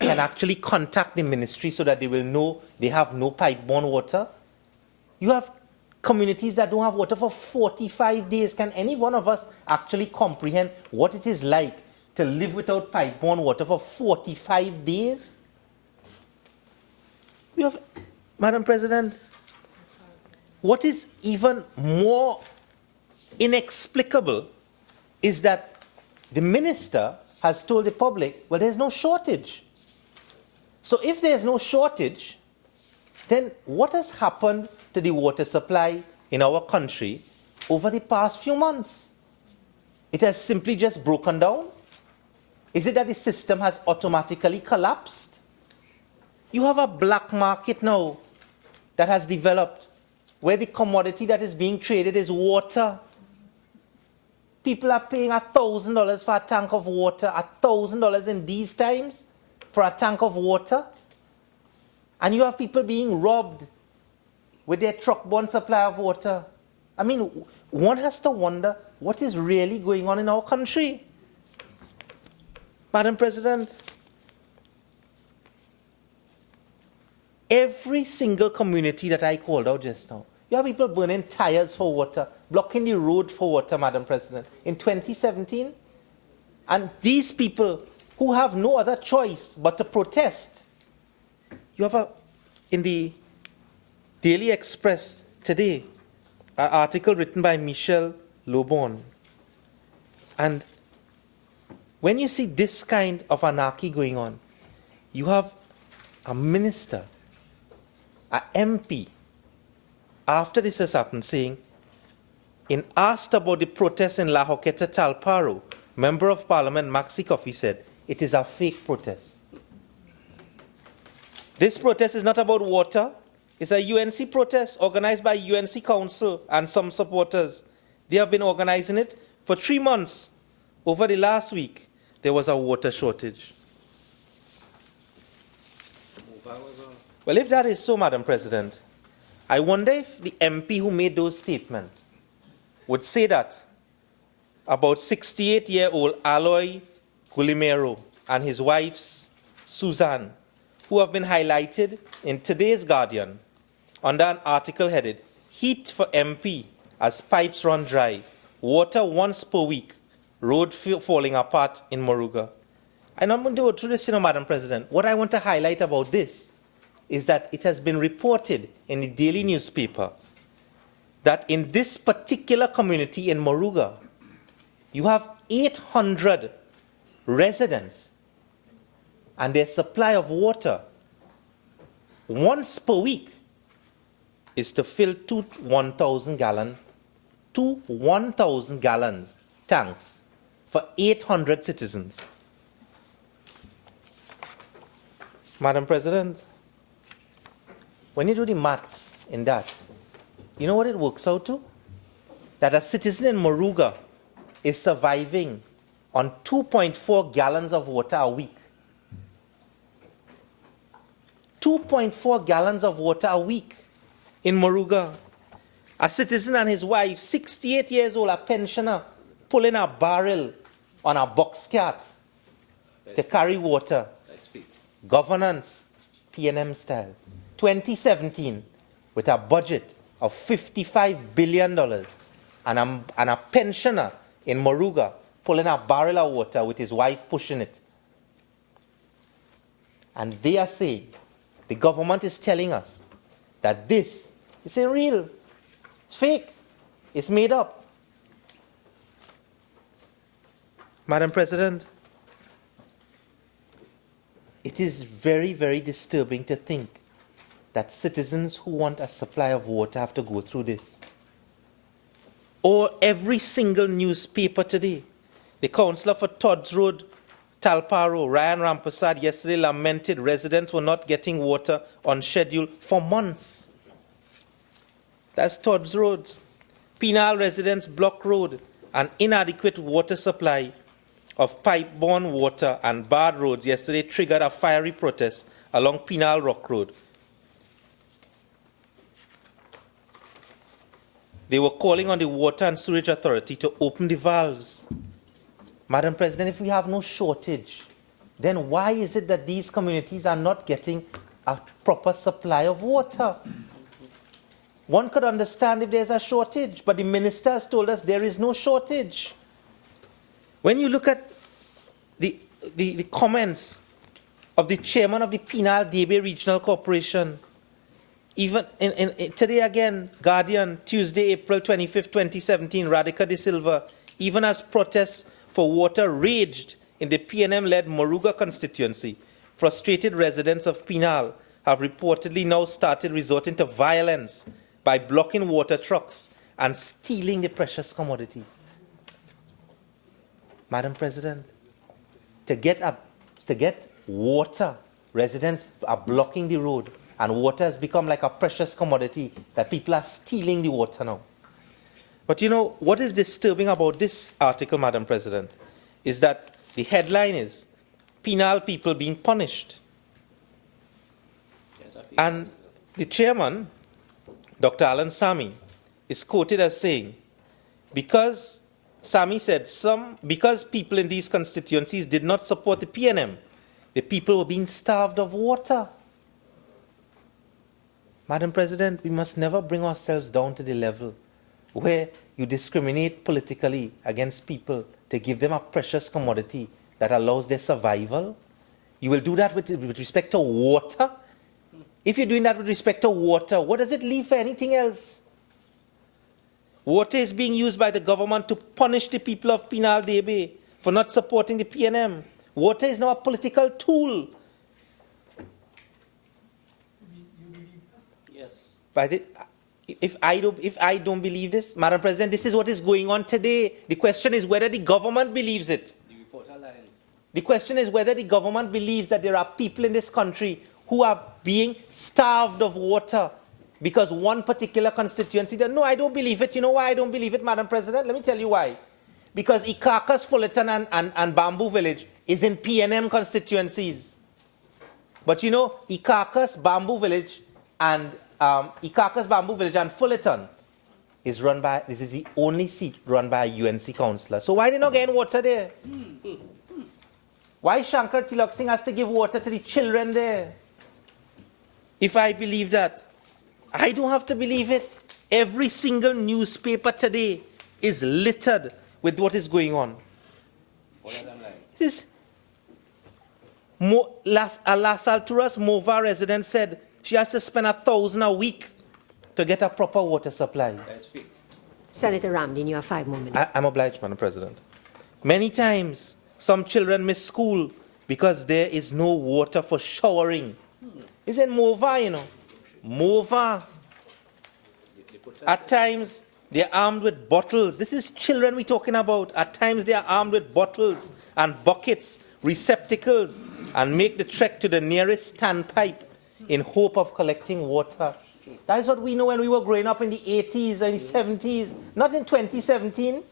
can actually contact the ministry so that they will know they have no pipe-borne water? You have communities that don't have water for 45 days. Can any one of us actually comprehend what it is like to live without pipe-borne water for 45 days? We have, Madam President, what is even more inexplicable is that the minister has told the public, well, there's no shortage. So if there's no shortage, then what has happened to the water supply in our country over the past few months? It has simply just broken down? Is it that the system has automatically collapsed? You have a black market now that has developed where the commodity that is being traded is water. People are paying $1,000 for a tank of water, $1,000 in these times for a tank of water. And you have people being robbed with their truck-borne supply of water. I mean, one has to wonder what is really going on in our country. Madam President, every single community that I called out just now, you have people burning tires for water, blocking the road for water, Madam President, in 2017. And these people who have no other choice but to protest. You have in the Daily Express today, an article written by Michel Lobon. And when you see this kind of anarchy going on, you have a minister, an MP, after this has happened, saying, in asked about the protest in La Hoqueta Talparo, Member of Parliament Maxi Coffey said, it is a fake protest. This protest is not about water. It's a UNC protest organized by UNC Council and some supporters. They have been organizing it for 3 months. Over the last week, there was a water shortage. Well, if that is so, Madam President, I wonder if the MP who made those statements would say that about 68-year-old Aloy Gulimero and his wife's Suzanne, who have been highlighted in today's Guardian under an article headed Heat for MP as Pipes Run Dry, Water Once Per Week, Road Falling Apart in Moruga. I'm not going to go through this, Madam President. What I want to highlight about this is that it has been reported in the daily newspaper that in this particular community in Moruga, you have 800 residents, and their supply of water once per week is to fill two 1,000 gallons tanks for 800 citizens. Madam President, when you do the maths in that, you know what it works out to? That a citizen in Moruga is surviving on 2.4 gallons of water a week. 2.4 gallons of water a week in Moruga. A citizen and his wife, 68 years old, a pensioner, pulling a barrel on a box cart to carry water. Governance, PNM style. 2017, with a budget of $55 billion, and a pensioner in Moruga pulling a barrel of water with his wife pushing it. And they are saying, the government is telling us that this is real, it's fake, it's made up. Madam President, it is very, very disturbing to think that citizens who want a supply of water have to go through this. Or every single newspaper today. The councillor for Todd's Road, Talparo, Ryan Rampersad, yesterday lamented residents were not getting water on schedule for months. That's Todd's Road. Penal residents block road. An inadequate water supply of pipe-borne water and barred roads yesterday triggered a fiery protest along Penal Rock Road. They were calling on the Water and Sewerage Authority to open the valves. Madam President, if we have no shortage, then why is it that these communities are not getting a proper supply of water? One could understand if there's a shortage, but the minister has told us there is no shortage. When you look at the comments of the chairman of the Penal Debe Regional Corporation, even today again, Guardian, Tuesday, April 25th, 2017, Radica de Silva, even as protests for water raged in the PNM-led Moruga constituency, frustrated residents of Penal have reportedly now started resorting to violence by blocking water trucks and stealing the precious commodity. Madam President, to get water, residents are blocking the road, and water has become like a precious commodity that people are stealing the water now. But you know, what is disturbing about this article, Madam President, is that the headline is penal people being punished. And the chairman, Dr. Alan Sami, is quoted as saying, because Sami said, because people in these constituencies did not support the PNM, the people were being starved of water. Madam President, we must never bring ourselves down to the level where you discriminate politically against people to give them a precious commodity that allows their survival. You will do that with respect to water? If you're doing that with respect to water, what does it leave for anything else? Water is being used by the government to punish the people of Penal Debe for not supporting the PNM. Water is now a political tool. Yes. If I don't believe this, Madam President, this is what is going on today. The question is whether the government believes it. The question is whether the government believes that there are people in this country who are being starved of water because one particular constituency. No, I don't believe it. You know why I don't believe it, Madam President? Let me tell you why. Because Ikakas, Fullerton, and Bamboo Village is in PNM constituencies. But you know, Ikakas, Bamboo Village, and Fullerton is run by, this is the only seat run by a UNC councillor. So why are they not getting water there? Why Shankar Tilak Singh has to give water to the children there? If I believe that, I don't have to believe it. Every single newspaper today is littered with what is going on. This Las Alturas Mova resident said she has to spend $1,000 a week to get a proper water supply. Senator Ramdeen, you have 5 more minutes. I'm obliged, Madam President. Many times, some children miss school because there is no water for showering. It's in Mova, you know. Mova. At times, they're armed with bottles. This is children we're talking about. At times, they are armed with bottles and buckets, receptacles, and make the trek to the nearest standpipe in hope of collecting water. That is what we know when we were growing up in the 80s and the 70s, not in 2017.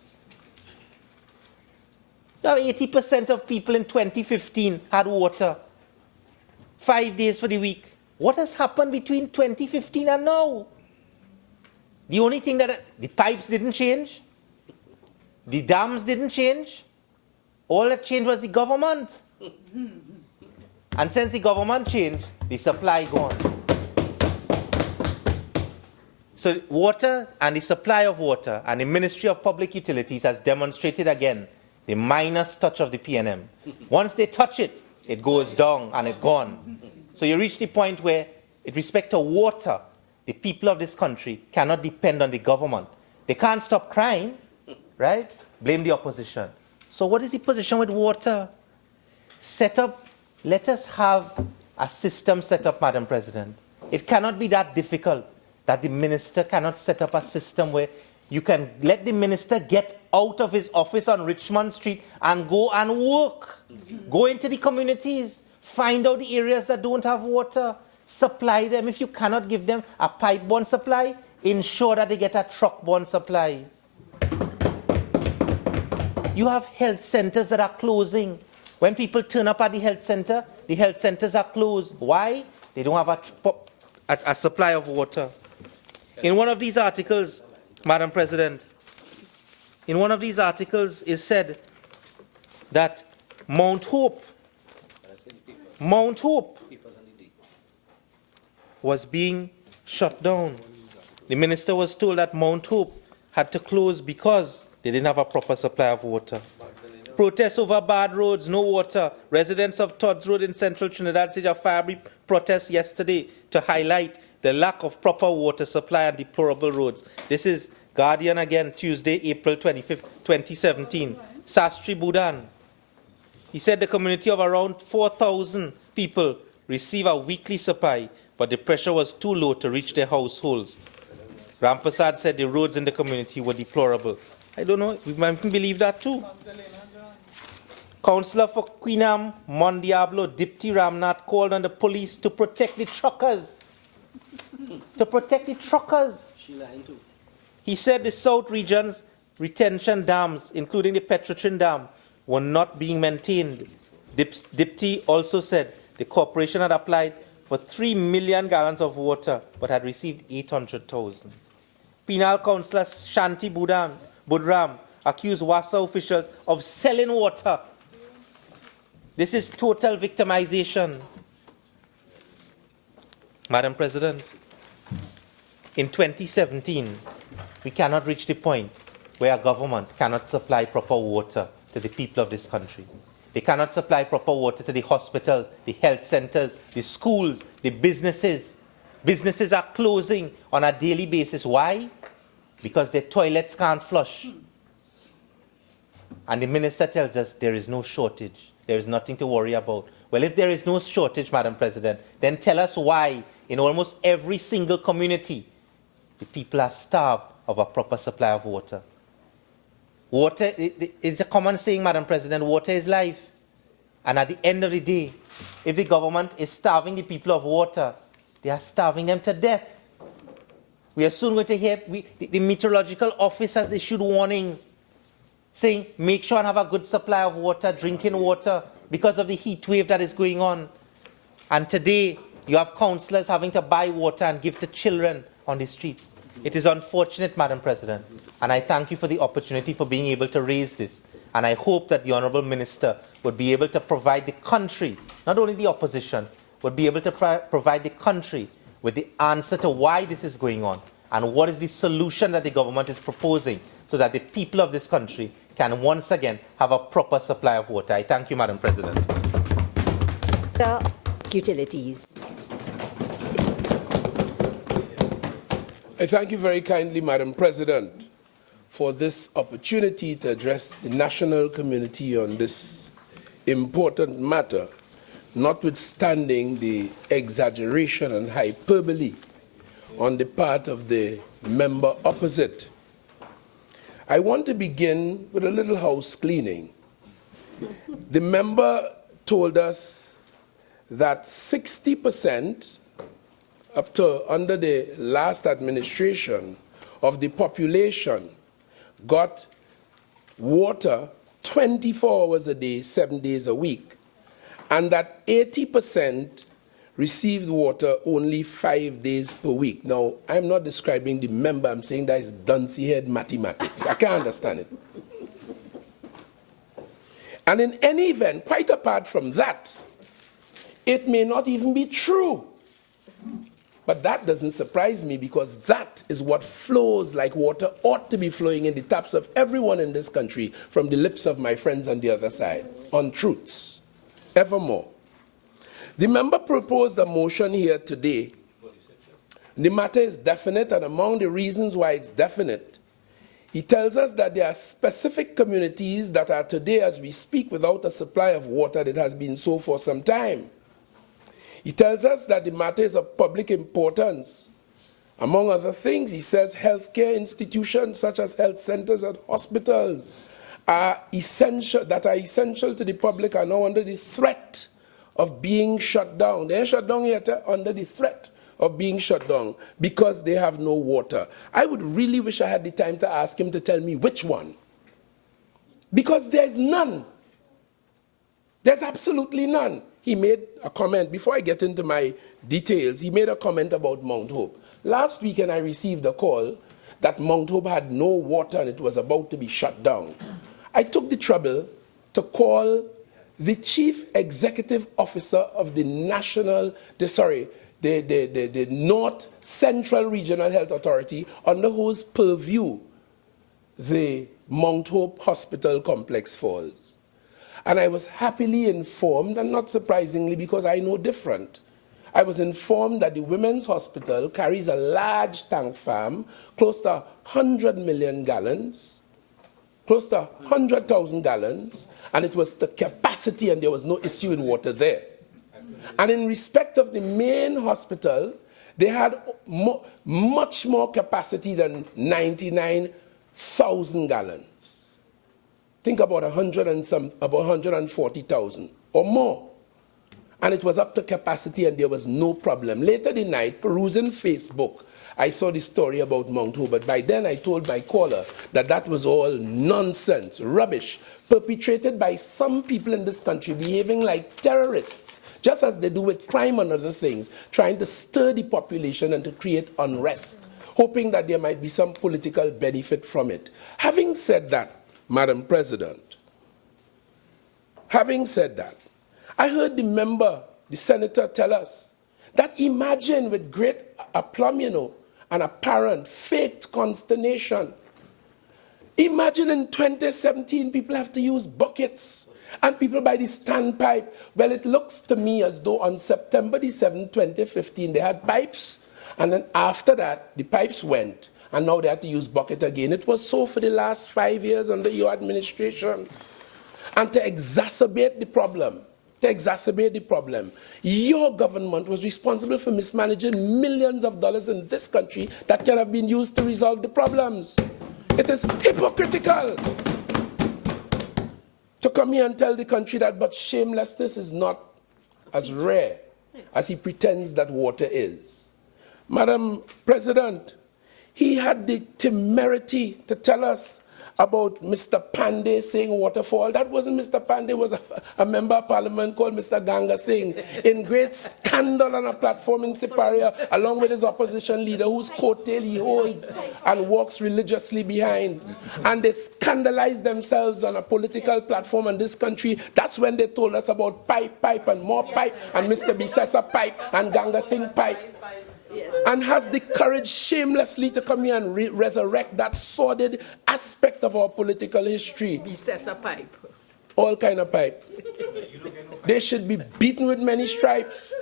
Now 80% of people in 2015 had water. 5 days for the week. What has happened between 2015 and now? The only thing that the pipes didn't change, the dams didn't change. All that changed was the government. And since the government changed, the supply gone. So water and the supply of water and the Ministry of Public Utilities has demonstrated again the minus touch of the PNM. Once they touch it, it goes down and it's gone. So you reach the point where, with respect to water, the people of this country cannot depend on the government. They can't stop crying, right? Blame the opposition. So what is the position with water? Let us have a system set up, Madam President. It cannot be that difficult that the minister cannot set up a system where you can let the minister get out of his office on Richmond Street and go and work. Go into the communities, find out the areas that don't have water, supply them. If you cannot give them a pipe-borne supply, ensure that they get a truck-borne supply. You have health centers that are closing. When people turn up at the health centers are closed. Why? They don't have a supply of water. In one of these articles, Madam President, in one of these articles is said that Mount Hope was being shut down. The minister was told that Mount Hope had to close because they didn't have a proper supply of water. Protests over bad roads, no water. Residents of Todd's Road in central Trinidad staged a fiery protest yesterday to highlight the lack of proper water supply and deplorable roads. This is Guardian again, Tuesday, April 25th, 2017. Sastri Budan. He said the community of around 4,000 people receive a weekly supply, but the pressure was too low to reach their households. Ramprasad said the roads in the community were deplorable. I don't know, we might believe that too. Councillor for Queenam, Mondiablo, Dipti Ramnath called on the police to protect the truckers. To protect the truckers. He said the South region's retention dams, including the Petrotrin Dam, were not being maintained. Dipti also said the corporation had applied for 3 million gallons of water, but had received 800,000. Penal Councillor Shanti Budram accused WASA officials of selling water. This is total victimization. Madam President, in 2017, we cannot reach the point where a government cannot supply proper water to the people of this country. They cannot supply proper water to the hospitals, the health centers, the schools, the businesses. Businesses are closing on a daily basis. Why? Because their toilets can't flush. And the minister tells us there is no shortage. There is nothing to worry about. Well, if there is no shortage, Madam President, then tell us why in almost every single community the people are starved of a proper supply of water. Water, it's a common saying, Madam President, water is life. And at the end of the day, if the government is starving the people of water, they are starving them to death. We are soon going to hear the meteorological office has issued warnings saying make sure and have a good supply of water, drinking water, because of the heat wave that is going on. And today, you have councillors having to buy water and give to children on the streets. It is unfortunate, Madam President, and I thank you for the opportunity for being able to raise this. And I hope that the Honourable Minister would be able to provide the country, not only the opposition, would be able to provide the country with the answer to why this is going on and what is the solution that the government is proposing so that the people of this country can once again have a proper supply of water. I thank you, Madam President. Sir, Utilities. I thank you very kindly, Madam President, for this opportunity to address the national community on this important matter, notwithstanding the exaggeration and hyperbole on the part of the member opposite. I want to begin with a little house cleaning. The member told us that 60% up to under the last administration of the population got water 24 hours a day, 7 days a week, and that 80% received water only 5 days per week. Now, I'm not describing the member, I'm saying that is dunce head mathematics. I can't understand it. And in any event, quite apart from that, it may not even be true. But that doesn't surprise me because that is what flows like water ought to be flowing in the taps of everyone in this country from the lips of my friends on the other side, on truths, evermore. The member proposed a motion here today. The matter is definite, and among the reasons why it's definite, he tells us that there are specific communities that are today, as we speak, without a supply of water that has been so for some time. He tells us that the matter is of public importance. Among other things, he says healthcare institutions such as health centers and hospitals are essential to the public are now under the threat of being shut down. They ain't shut down yet, under the threat of being shut down because they have no water. I would really wish I had the time to ask him to tell me which one. Because there's none. There's absolutely none. He made a comment, before I get into my details, he made a comment about Mount Hope. Last weekend I received a call that Mount Hope had no water and it was about to be shut down. I took the trouble to call the Chief Executive Officer of the the North Central Regional Health Authority, under whose purview the Mount Hope Hospital Complex falls. And I was happily informed, and not surprisingly because I know different, I was informed that the Women's Hospital carries a large tank farm, close to 100 million gallons, close to 100,000 gallons, and it was the capacity and there was no issue with water there. And in respect of the main hospital, they had much more capacity than 99,000 gallons. Think about 140,000 or more. And it was up to capacity and there was no problem. Later the night, perusing Facebook, I saw the story about Mount Hope, but by then I told my caller that that was all nonsense, rubbish, perpetrated by some people in this country behaving like terrorists, just as they do with crime and other things, trying to stir the population and to create unrest, hoping that there might be some political benefit from it. Having said that, Madam President, having said that, I heard the member, the senator, tell us that imagine with great aplomb, and apparent faked consternation. Imagine in 2017 people have to use buckets and people by the standpipe. Well, it looks to me as though on September the 7th, 2015, they had pipes, and then after that, the pipes went. And now they have to use bucket again. It was so for the last 5 years under your administration. And to exacerbate the problem, your government was responsible for mismanaging millions of dollars in this country that could have been used to resolve the problems. It is hypocritical to come here and tell the country that, but shamelessness is not as rare as he pretends that water is. Madam President, he had the temerity to tell us about Mr. Pandey saying waterfall. That wasn't Mr. Pandey, it was a member of parliament called Mr. Ganga Singh, in great scandal on a platform in Siparia, along with his opposition leader, whose coattail he holds and walks religiously behind. And they scandalized themselves on a political platform in this country. That's when they told us about pipe, and more pipe, and Mr. Bisesa pipe, and Ganga Singh pipe. And has the courage shamelessly to come here and resurrect that sordid aspect of our political history. Bisesa pipe. All kind of pipe. They should be beaten with many stripes.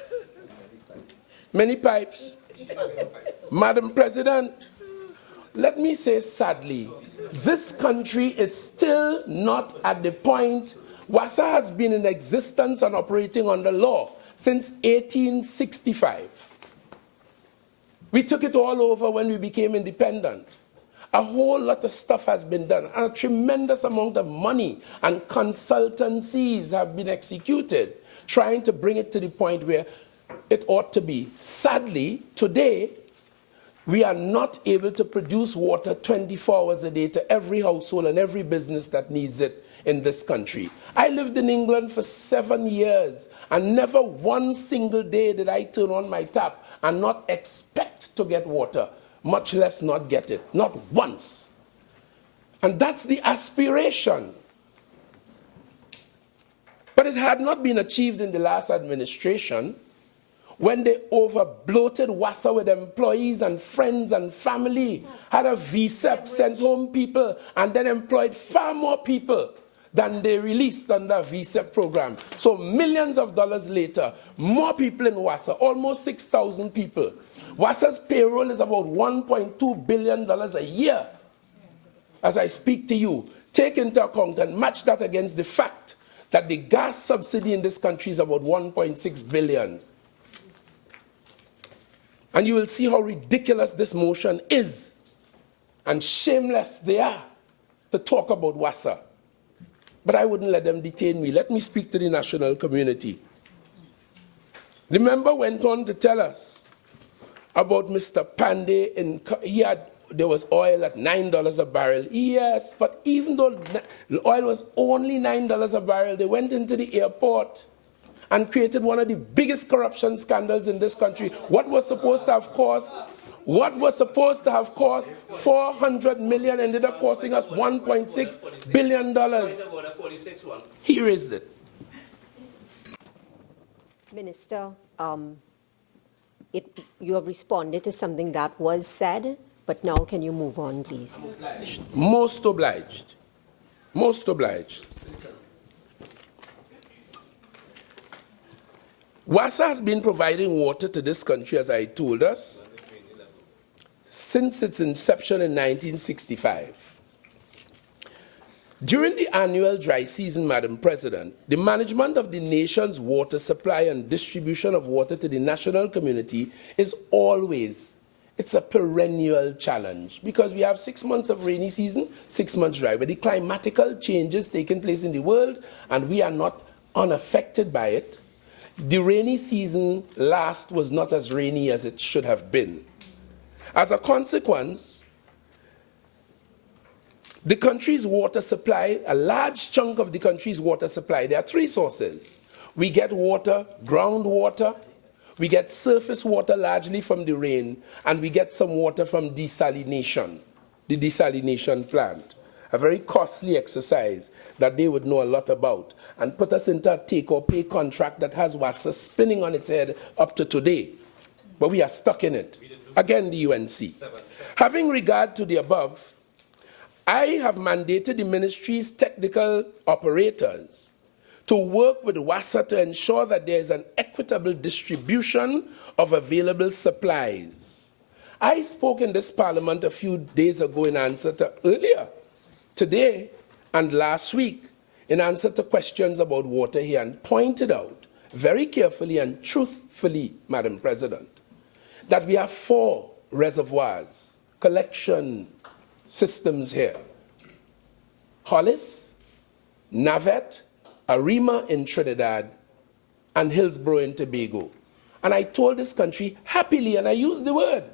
Many pipes. Madam President, let me say sadly, this country is still not at the point. WASA has been in existence and operating under law since 1865. We took it all over when we became independent. A whole lot of stuff has been done, and a tremendous amount of money and consultancies have been executed, trying to bring it to the point where it ought to be. Sadly, today, we are not able to produce water 24 hours a day to every household and every business that needs it in this country. I lived in England for 7 years, and never one single day did I turn on my tap and not expect to get water, much less not get it. Not once. And that's the aspiration. But it had not been achieved in the last administration, when they over-bloated WASA with employees and friends and family, had a VSEP, sent home people, and then employed far more people than they released under a VSEP program. So millions of dollars later, more people in WASA, almost 6,000 people. WASA's payroll is about $1.2 billion a year. As I speak to you, take into account and match that against the fact that the gas subsidy in this country is about $1.6 billion. And you will see how ridiculous this motion is, and shameless they are to talk about WASA. But I wouldn't let them detain me. Let me speak to the national community. The member went on to tell us about Mr. Pandey. There was oil at $9 a barrel. Yes, but even though the oil was only $9 a barrel, they went into the airport and created one of the biggest corruption scandals in this country. What was supposed to have cost $400 million ended up costing us $1.6 billion. Here is it. Minister, you have responded to something that was said, but now can you move on, please? Most obliged. Most obliged. WASA has been providing water to this country, as I told us, since its inception in 1965. During the annual dry season, Madam President, the management of the nation's water supply and distribution of water to the national community is always, it's a perennial challenge, because we have 6 months of rainy season, 6 months dry, but the climatical changes taking place in the world, and we are not unaffected by it. The rainy season last was not as rainy as it should have been. As a consequence, the country's water supply, a large chunk of the country's water supply, there are 3 sources. We get water, groundwater, we get surface water largely from the rain, and we get some water from desalination, the desalination plant. A very costly exercise that they would know a lot about, and put us into a take-or-pay contract that has WASA spinning on its head up to today. But we are stuck in it. Again, the UNC. Having regard to the above, I have mandated the ministry's technical operators to work with WASA to ensure that there is an equitable distribution of available supplies. I spoke in this parliament a few days ago in answer to earlier, today and last week, in answer to questions about water here, and pointed out very carefully and truthfully, Madam President, that we have 4 reservoirs, collection systems here. Hollis, Navet, Arima in Trinidad, and Hillsborough in Tobago. And I told this country happily, and I used the word,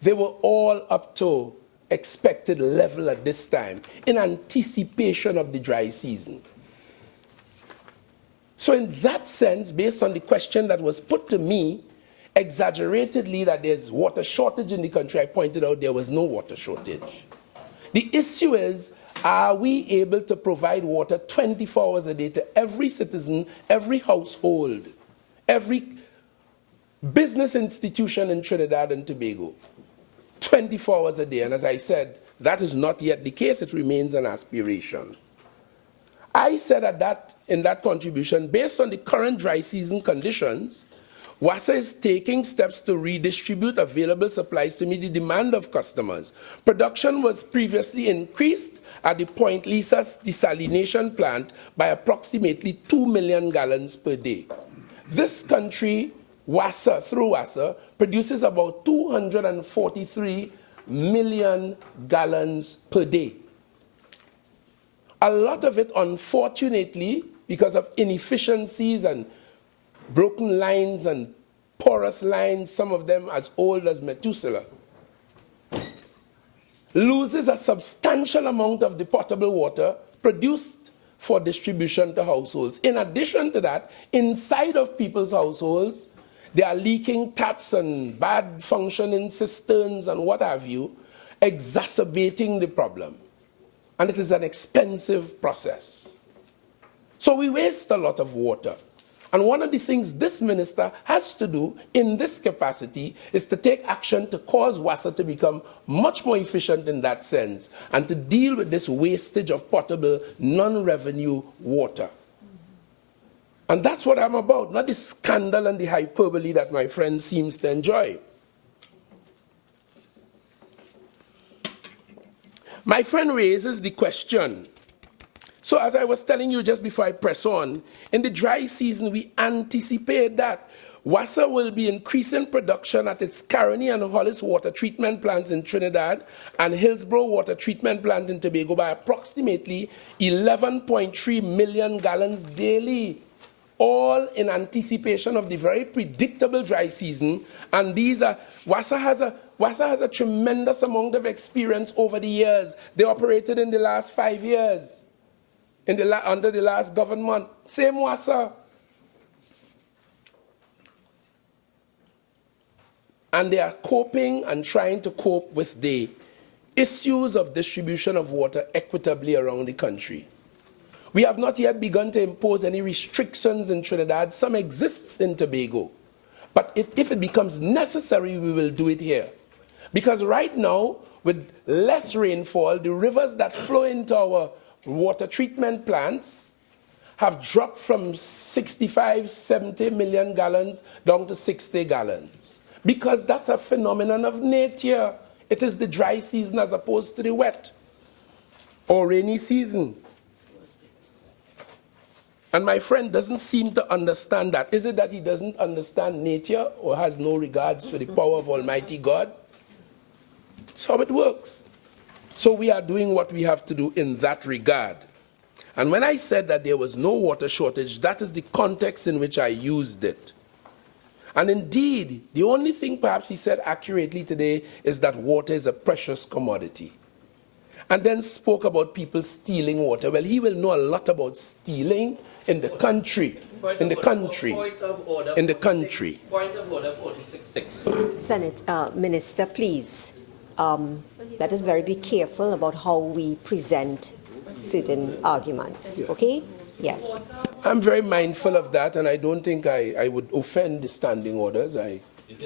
they were all up to expected level at this time in anticipation of the dry season. So in that sense, based on the question that was put to me, exaggeratedly that there's water shortage in the country, I pointed out there was no water shortage. The issue is, are we able to provide water 24 hours a day to every citizen, every household, every business institution in Trinidad and Tobago, 24 hours a day? And as I said, that is not yet the case. It remains an aspiration. I said in that contribution, based on the current dry season conditions, WASA is taking steps to redistribute available supplies to meet the demand of customers. Production was previously increased at the Point Lisa's desalination plant by approximately 2 million gallons per day. This country, WASA, through WASA, produces about 243 million gallons per day. A lot of it, unfortunately, because of inefficiencies and broken lines and porous lines, some of them as old as Methuselah, loses a substantial amount of the potable water produced for distribution to households. In addition to that, inside of people's households, they are leaking taps and bad functioning cisterns and what have you, exacerbating the problem. And it is an expensive process. So we waste a lot of water. And one of the things this minister has to do in this capacity is to take action to cause WASA to become much more efficient in that sense and to deal with this wastage of potable, non-revenue water. And that's what I'm about, not the scandal and the hyperbole that my friend seems to enjoy. My friend raises the question. So as I was telling you just before I press on, in the dry season, we anticipate that WASA will be increasing production at its Caroni and Hollis water treatment plants in Trinidad and Hillsborough water treatment plant in Tobago by approximately 11.3 million gallons daily, all in anticipation of the very predictable dry season. And these are, WASA has a tremendous amount of experience over the years. They operated in the last 5 years. Under the last government, same WASA. And they are coping and trying to cope with the issues of distribution of water equitably around the country. We have not yet begun to impose any restrictions in Trinidad. Some exist in Tobago. But if it becomes necessary, we will do it here. Because right now, with less rainfall, the rivers that flow into our water treatment plants have dropped from 65, 70 million gallons down to 60 gallons. Because that's a phenomenon of nature. It is the dry season as opposed to the wet or rainy season. And my friend doesn't seem to understand that. Is it that he doesn't understand nature or has no regards for the power of Almighty God? That's how it works. So we are doing what we have to do in that regard. And when I said that there was no water shortage, that is the context in which I used it. And indeed, the only thing perhaps he said accurately today is that water is a precious commodity. And then spoke about people stealing water. Well, he will know a lot about stealing in the country. In the country. In the country. Point of order 46.6. Senate Minister, please. Let us be careful about how we present certain arguments, okay? Yes. I'm very mindful of that, and I don't think I would offend the standing orders,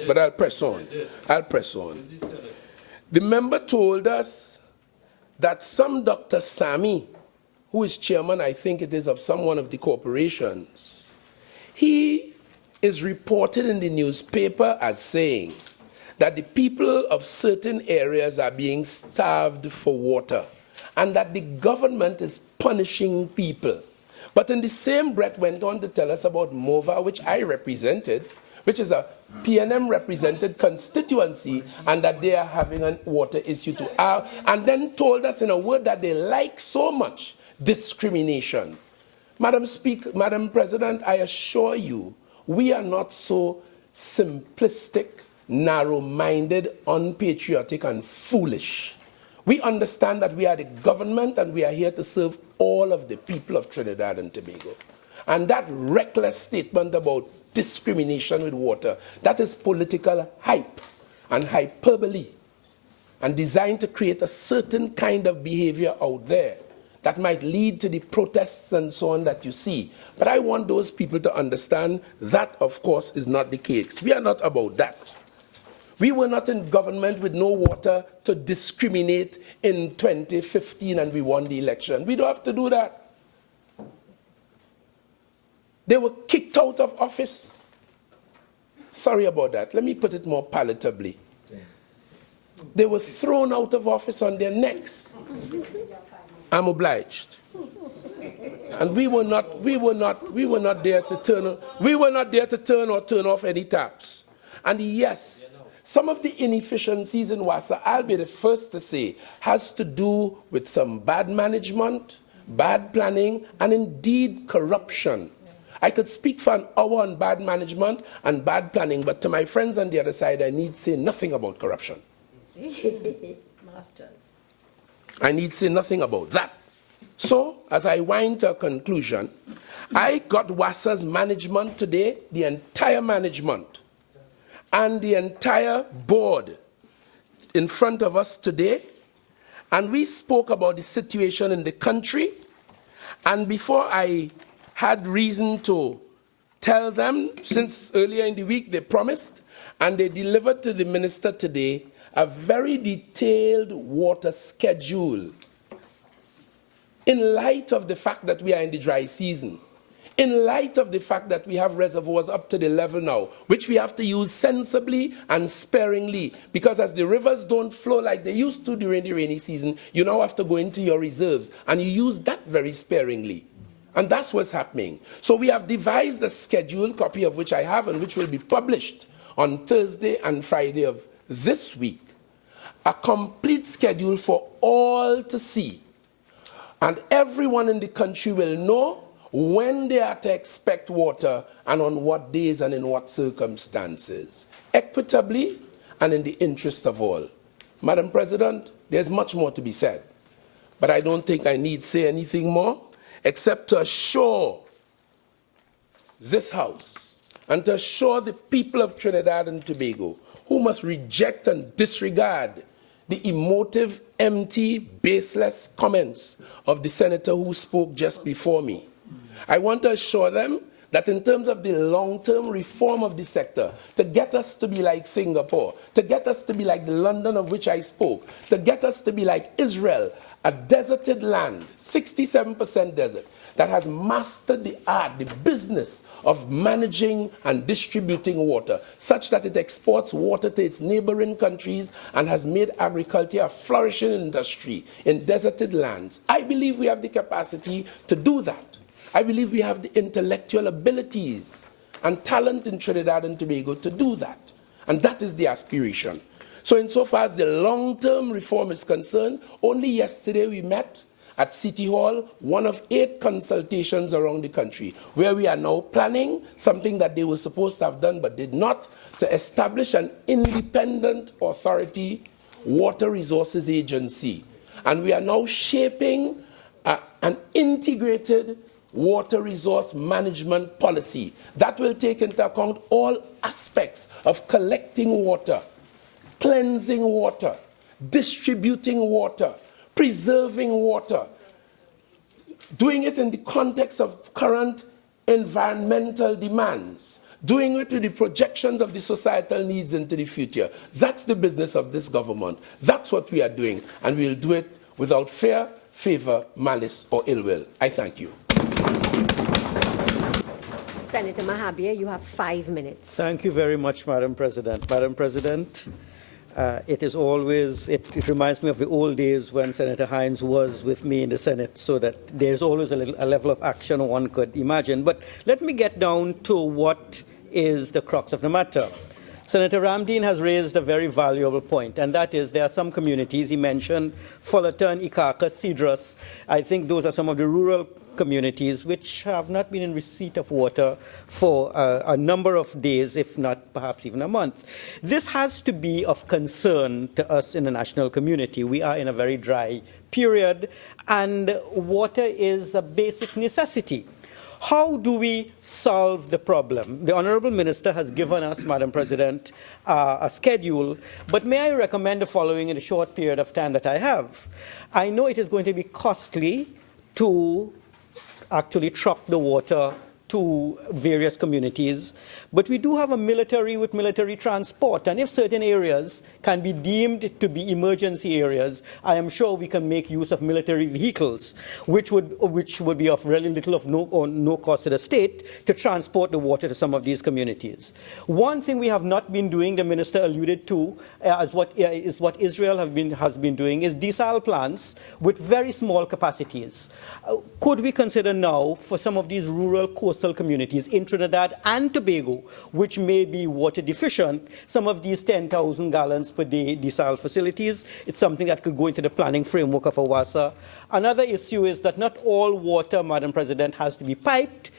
but I'll press on. I'll press on. The member told us that some Dr. Sammy, who is chairman, I think it is, of some one of the corporations, he is reported in the newspaper as saying that the people of certain areas are being starved for water and that the government is punishing people. But in the same breath went on to tell us about MOVA, which I represented, which is a PNM-represented constituency, and that they are having a water issue too. And then told us in a word that they like so much, discrimination. Madam President, I assure you, we are not so simplistic, narrow-minded, unpatriotic, and foolish. We understand that we are the government and we are here to serve all of the people of Trinidad and Tobago. And that reckless statement about discrimination with water, that is political hype and hyperbole and designed to create a certain kind of behavior out there that might lead to the protests and so on that you see. But I want those people to understand that, of course, is not the case. We are not about that. We were not in government with no water to discriminate in 2015 and we won the election. We don't have to do that. They were kicked out of office. Sorry about that. Let me put it more palatably. They were thrown out of office on their necks. I'm obliged. And we were not there to turn or turn off any taps. And yes, some of the inefficiencies in WASA, I'll be the first to say, has to do with some bad management, bad planning, and indeed corruption. I could speak for an hour on bad management and bad planning, but to my friends on the other side, I need say nothing about corruption. Masters. I need say nothing about that. So, as I wind to a conclusion, I got WASA's management today, the entire management, and the entire board in front of us today, and we spoke about the situation in the country, and before I had reason to tell them, since earlier in the week they promised, and they delivered to the minister today a very detailed water schedule in light of the fact that we are in the dry season, in light of the fact that we have reservoirs up to the level now, which we have to use sensibly and sparingly, because as the rivers don't flow like they used to during the rainy season, you now have to go into your reserves, and you use that very sparingly. And that's what's happening. So we have devised a schedule, copy of which I have, and which will be published on Thursday and Friday of this week, a complete schedule for all to see. And everyone in the country will know when they are to expect water and on what days and in what circumstances, equitably and in the interest of all. Madam President, there's much more to be said, but I don't think I need say anything more except to assure this House and to assure the people of Trinidad and Tobago, who must reject and disregard the emotive, empty, baseless comments of the senator who spoke just before me. I want to assure them that in terms of the long-term reform of the sector, to get us to be like Singapore, to get us to be like the London of which I spoke, to get us to be like Israel, a deserted land, 67% desert, that has mastered the art, the business of managing and distributing water, such that it exports water to its neighboring countries and has made agriculture a flourishing industry in deserted lands. I believe we have the capacity to do that. I believe we have the intellectual abilities and talent in Trinidad and Tobago to do that. And that is the aspiration. So insofar as the long-term reform is concerned, only yesterday we met at City Hall, one of 8 consultations around the country, where we are now planning something that they were supposed to have done but did not, to establish an independent authority, water resources agency. And we are now shaping an integrated water resource management policy that will take into account all aspects of collecting water, cleansing water, distributing water, preserving water, doing it in the context of current environmental demands, doing it with the projections of the societal needs into the future. That's the business of this government. That's what we are doing, and we'll do it without fear, favor, malice, or ill will. I thank you. Senator Mahabir, you have 5 minutes. Thank you very much, Madam President. Madam President, it reminds me of the old days when Senator Hinds was with me in the Senate, so that there's always a level of action one could imagine. But let me get down to what is the crux of the matter. Senator Ramdeen has raised a very valuable point, and that is there are some communities, he mentioned Fullerton, Ikaka, Cedrus. I think those are some of the rural communities which have not been in receipt of water for a number of days, if not perhaps even a month. This has to be of concern to us in the national community. We are in a very dry period, and water is a basic necessity. How do we solve the problem? The Honourable Minister has given us, Madam President, a schedule, but may I recommend the following in the short period of time that I have? I know it is going to be costly to actually truck the water to various communities, but we do have a military with military transport, and if certain areas can be deemed to be emergency areas, I am sure we can make use of military vehicles, which would be of really little or no cost to the state to transport the water to some of these communities. One thing we have not been doing, the Minister alluded to, is what Israel has been doing, is desal plants with very small capacities. Could we consider now for some of these rural coastal communities in Trinidad and Tobago, which may be water deficient, some of these 10,000 gallons per day desal facilities? It's something that could go into the planning framework of OWASA. Another issue is that not all water, Madam President, has to be piped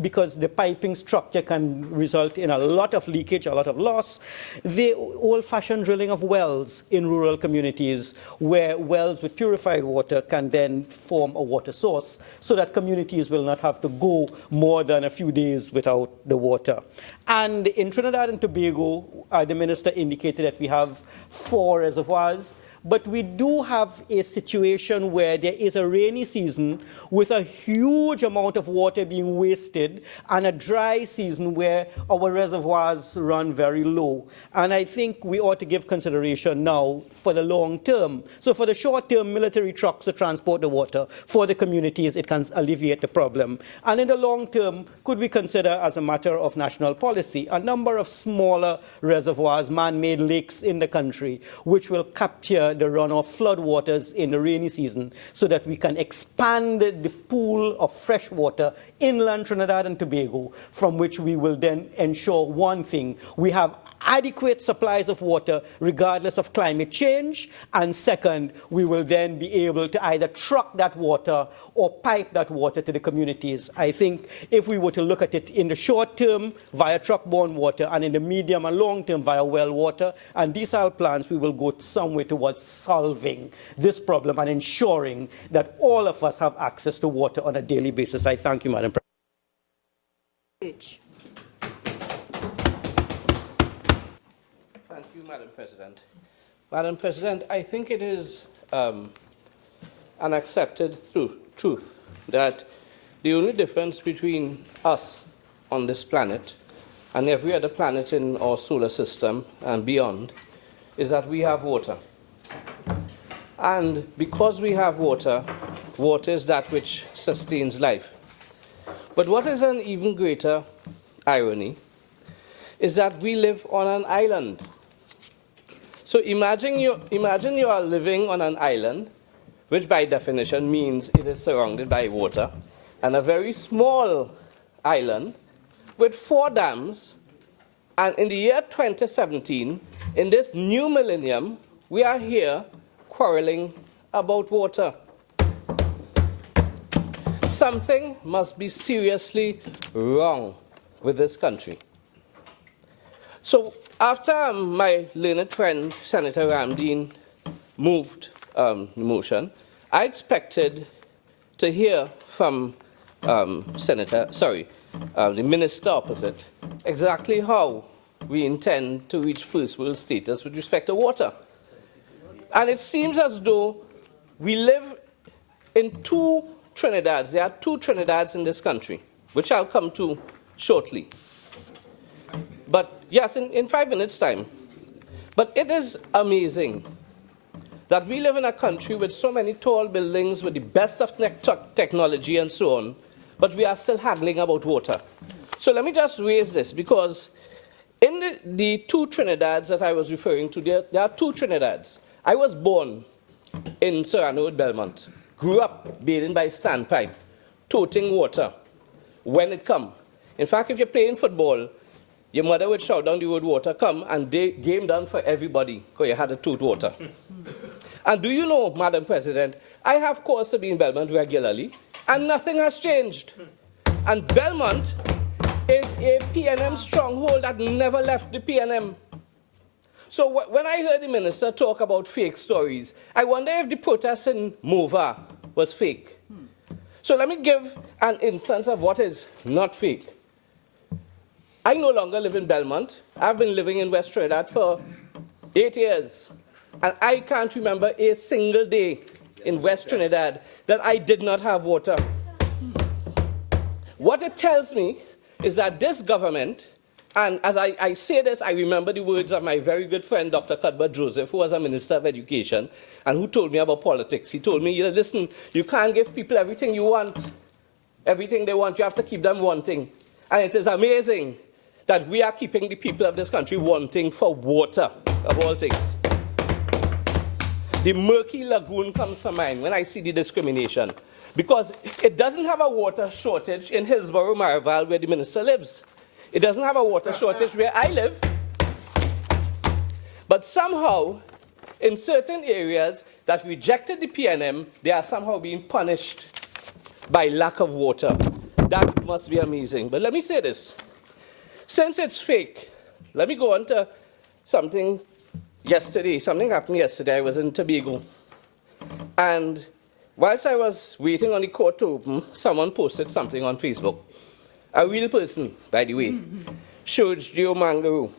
because the piping structure can result in a lot of leakage, a lot of loss. The old-fashioned drilling of wells in rural communities, where wells with purified water can then form a water source, so that communities will not have to go more than a few days without the water. And in Trinidad and Tobago, the Minister indicated that we have 4 reservoirs, but we do have a situation where there is a rainy season with a huge amount of water being wasted and a dry season where our reservoirs run very low. And I think we ought to give consideration now for the long term. So for the short term, military trucks to transport the water. For the communities, it can alleviate the problem. And in the long term, could we consider, as a matter of national policy, a number of smaller reservoirs, man-made lakes in the country, which will capture the runoff floodwaters in the rainy season, so that we can expand the pool of fresh water inland Trinidad and Tobago, from which we will then ensure one thing: we have adequate supplies of water regardless of climate change, and second, we will then be able to either truck that water or pipe that water to the communities. I think if we were to look at it in the short term via truck-borne water, and in the medium and long term via well water and desal plants, we will go some way towards solving this problem and ensuring that all of us have access to water on a daily basis. I thank you, Madam President. Madam President. Madam President, I think it is an accepted truth that the only difference between us on this planet and every other planet in our solar system and beyond is that we have water. And because we have water, water is that which sustains life. But what is an even greater irony is that we live on an island. So imagine you are living on an island, which by definition means it is surrounded by water, and a very small island with 4 dams. And in the year 2017, in this new millennium, we are here quarreling about water. Something must be seriously wrong with this country. So after my learned friend, Senator Ramdeen, moved the motion, I expected to hear from the minister opposite exactly how we intend to reach first world status with respect to water. And it seems as though we live in 2 Trinidads. There are 2 Trinidads in this country, which I'll come to shortly. But yes, in 5 minutes' time. But it is amazing that we live in a country with so many tall buildings, with the best of technology and so on, but we are still haggling about water. So let me just raise this, because in the 2 Trinidads that I was referring to, there are 2 Trinidads. I was born in Serrano with Belmont, grew up bathing by standpipe, toting water when it come. In fact, if you're playing football, your mother would shout down the word water, come, and game done for everybody, because you had to tote water. And do you know, Madam President, I have cause to be in Belmont regularly, and nothing has changed. And Belmont is a PNM stronghold that never left the PNM. So when I heard the minister talk about fake stories, I wonder if the protest in Mova was fake. So let me give an instance of what is not fake. I no longer live in Belmont. I've been living in West Trinidad for 8 years. And I can't remember a single day in West Trinidad that I did not have water. What it tells me is that this government, and as I say this, I remember the words of my very good friend, Dr. Cuthbert Joseph, who was a Minister of Education, and who told me about politics. He told me, listen, you can't give people everything you want. Everything they want, you have to keep them wanting. And it is amazing that we are keeping the people of this country wanting for water, of all things. The murky lagoon comes to mind when I see the discrimination, because it doesn't have a water shortage in Hillsborough, Maraval, where the minister lives. It doesn't have a water shortage where I live. But somehow, in certain areas that rejected the PNM, they are somehow being punished by lack of water. That must be amazing. But let me say this. Since it's fake, let me go on to something yesterday. Something happened yesterday. I was in Tobago. And whilst I was waiting on the court to open, someone posted something on Facebook. A real person, by the way, Sturge Mangaroo.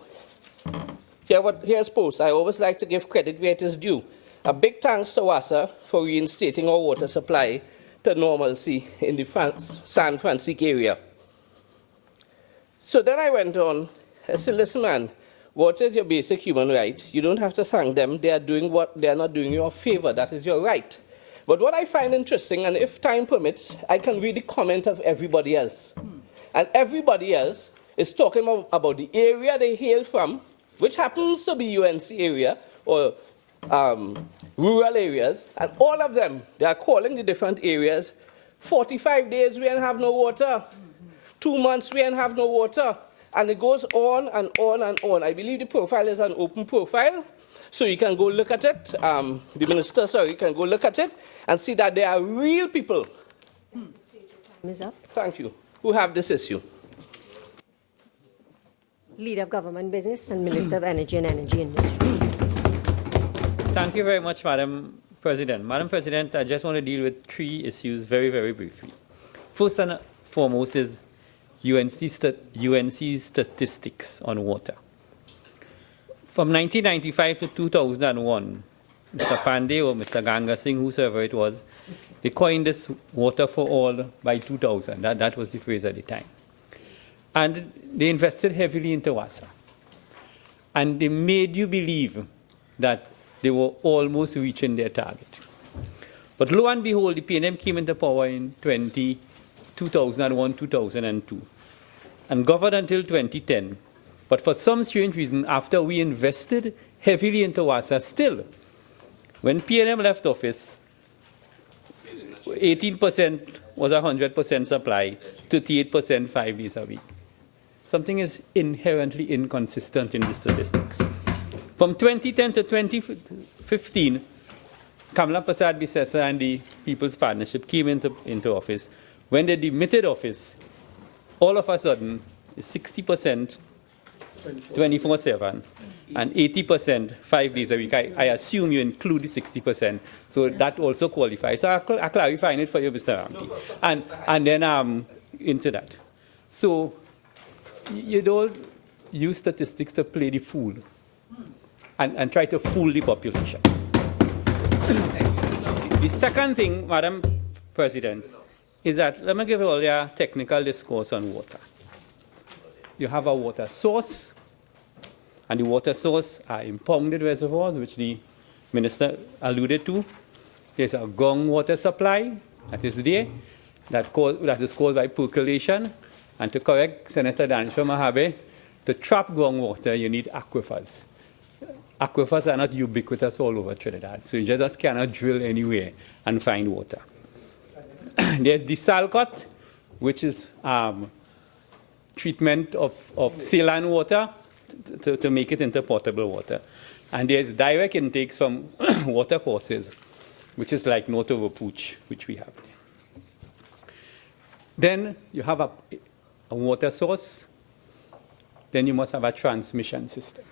Here's post. I always like to give credit where it is due. A big thanks to WASA for reinstating our water supply to normalcy in the San Francisco area. So then I went on. I said, listen, man, water is your basic human right. You don't have to thank them. They are doing what they are not doing you a favor. That is your right. But what I find interesting, and if time permits, I can read the comment of everybody else. And everybody else is talking about the area they hail from, which happens to be UNC area or rural areas, and all of them, they are calling the different areas, 45 days we ain't have no water, 2 months we ain't have no water, and it goes on and on and on. I believe the profile is an open profile, so you can go look at it. The minister, you can go look at it and see that there are real people. Time is up. Thank you. Who have this issue. Leader of Government Business and Minister of Energy and Energy Industry. Thank you very much, Madam President. Madam President, I just want to deal with 3 issues very, very briefly. First and foremost is UNC's statistics on water. From 1995 to 2001, Mr. Pandey or Mr. Ganga Singh, whosoever it was, they coined this water for all by 2000. That was the phrase at the time. And they invested heavily into WASA. And they made you believe that they were almost reaching their target. But lo and behold, the PNM came into power in 2001, 2002, and governed until 2010. But for some strange reason, after we invested heavily into WASA, still, when PNM left office, 18% was 100% supply, 38% 5 days a week. Something is inherently inconsistent in the statistics. From 2010 to 2015, Kamala Prasad Bisesa and the People's Partnership came into office. When they demitted office, all of a sudden, 60% 24/7 and 80% 5 days a week. I assume you include the 60%, so that also qualifies. So I'll clarify it for you, Mr. Ramkissoon. And then into that. So you don't use statistics to play the fool and try to fool the population. The second thing, Madam President, is that, let me give you all your technical discourse on water. You have a water source, and the water source are impounded reservoirs, which the minister alluded to. There's a groundwater supply that is there, that is caused by percolation. And to correct Senator Dhanayshar Mahabir, to trap groundwater, you need aquifers. Aquifers are not ubiquitous all over Trinidad, so you just cannot drill anywhere and find water. There's desalcut, which is treatment of saline water to make it into potable water. And there's direct intakes from water courses, which is like North Over Pooch, which we have there. Then you have a water source. Then you must have a transmission system.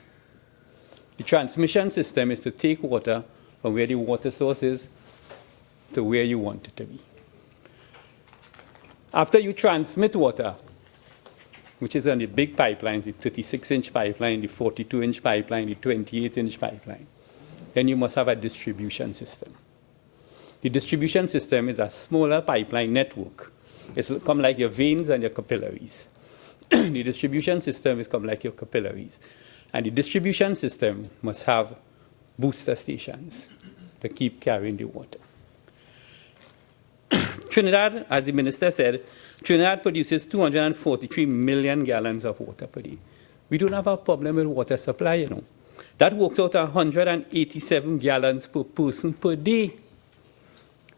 The transmission system is to take water from where the water source is to where you want it to be. After you transmit water, which is on the big pipelines, the 36-inch pipeline, the 42-inch pipeline, the 28-inch pipeline, then you must have a distribution system. The distribution system is a smaller pipeline network. It's come like your veins and your capillaries. The distribution system is come like your capillaries. And the distribution system must have booster stations to keep carrying the water. Trinidad, as the minister said, Trinidad produces 243 million gallons of water per day. We don't have a problem with water supply, you know. That works out 187 gallons per person per day.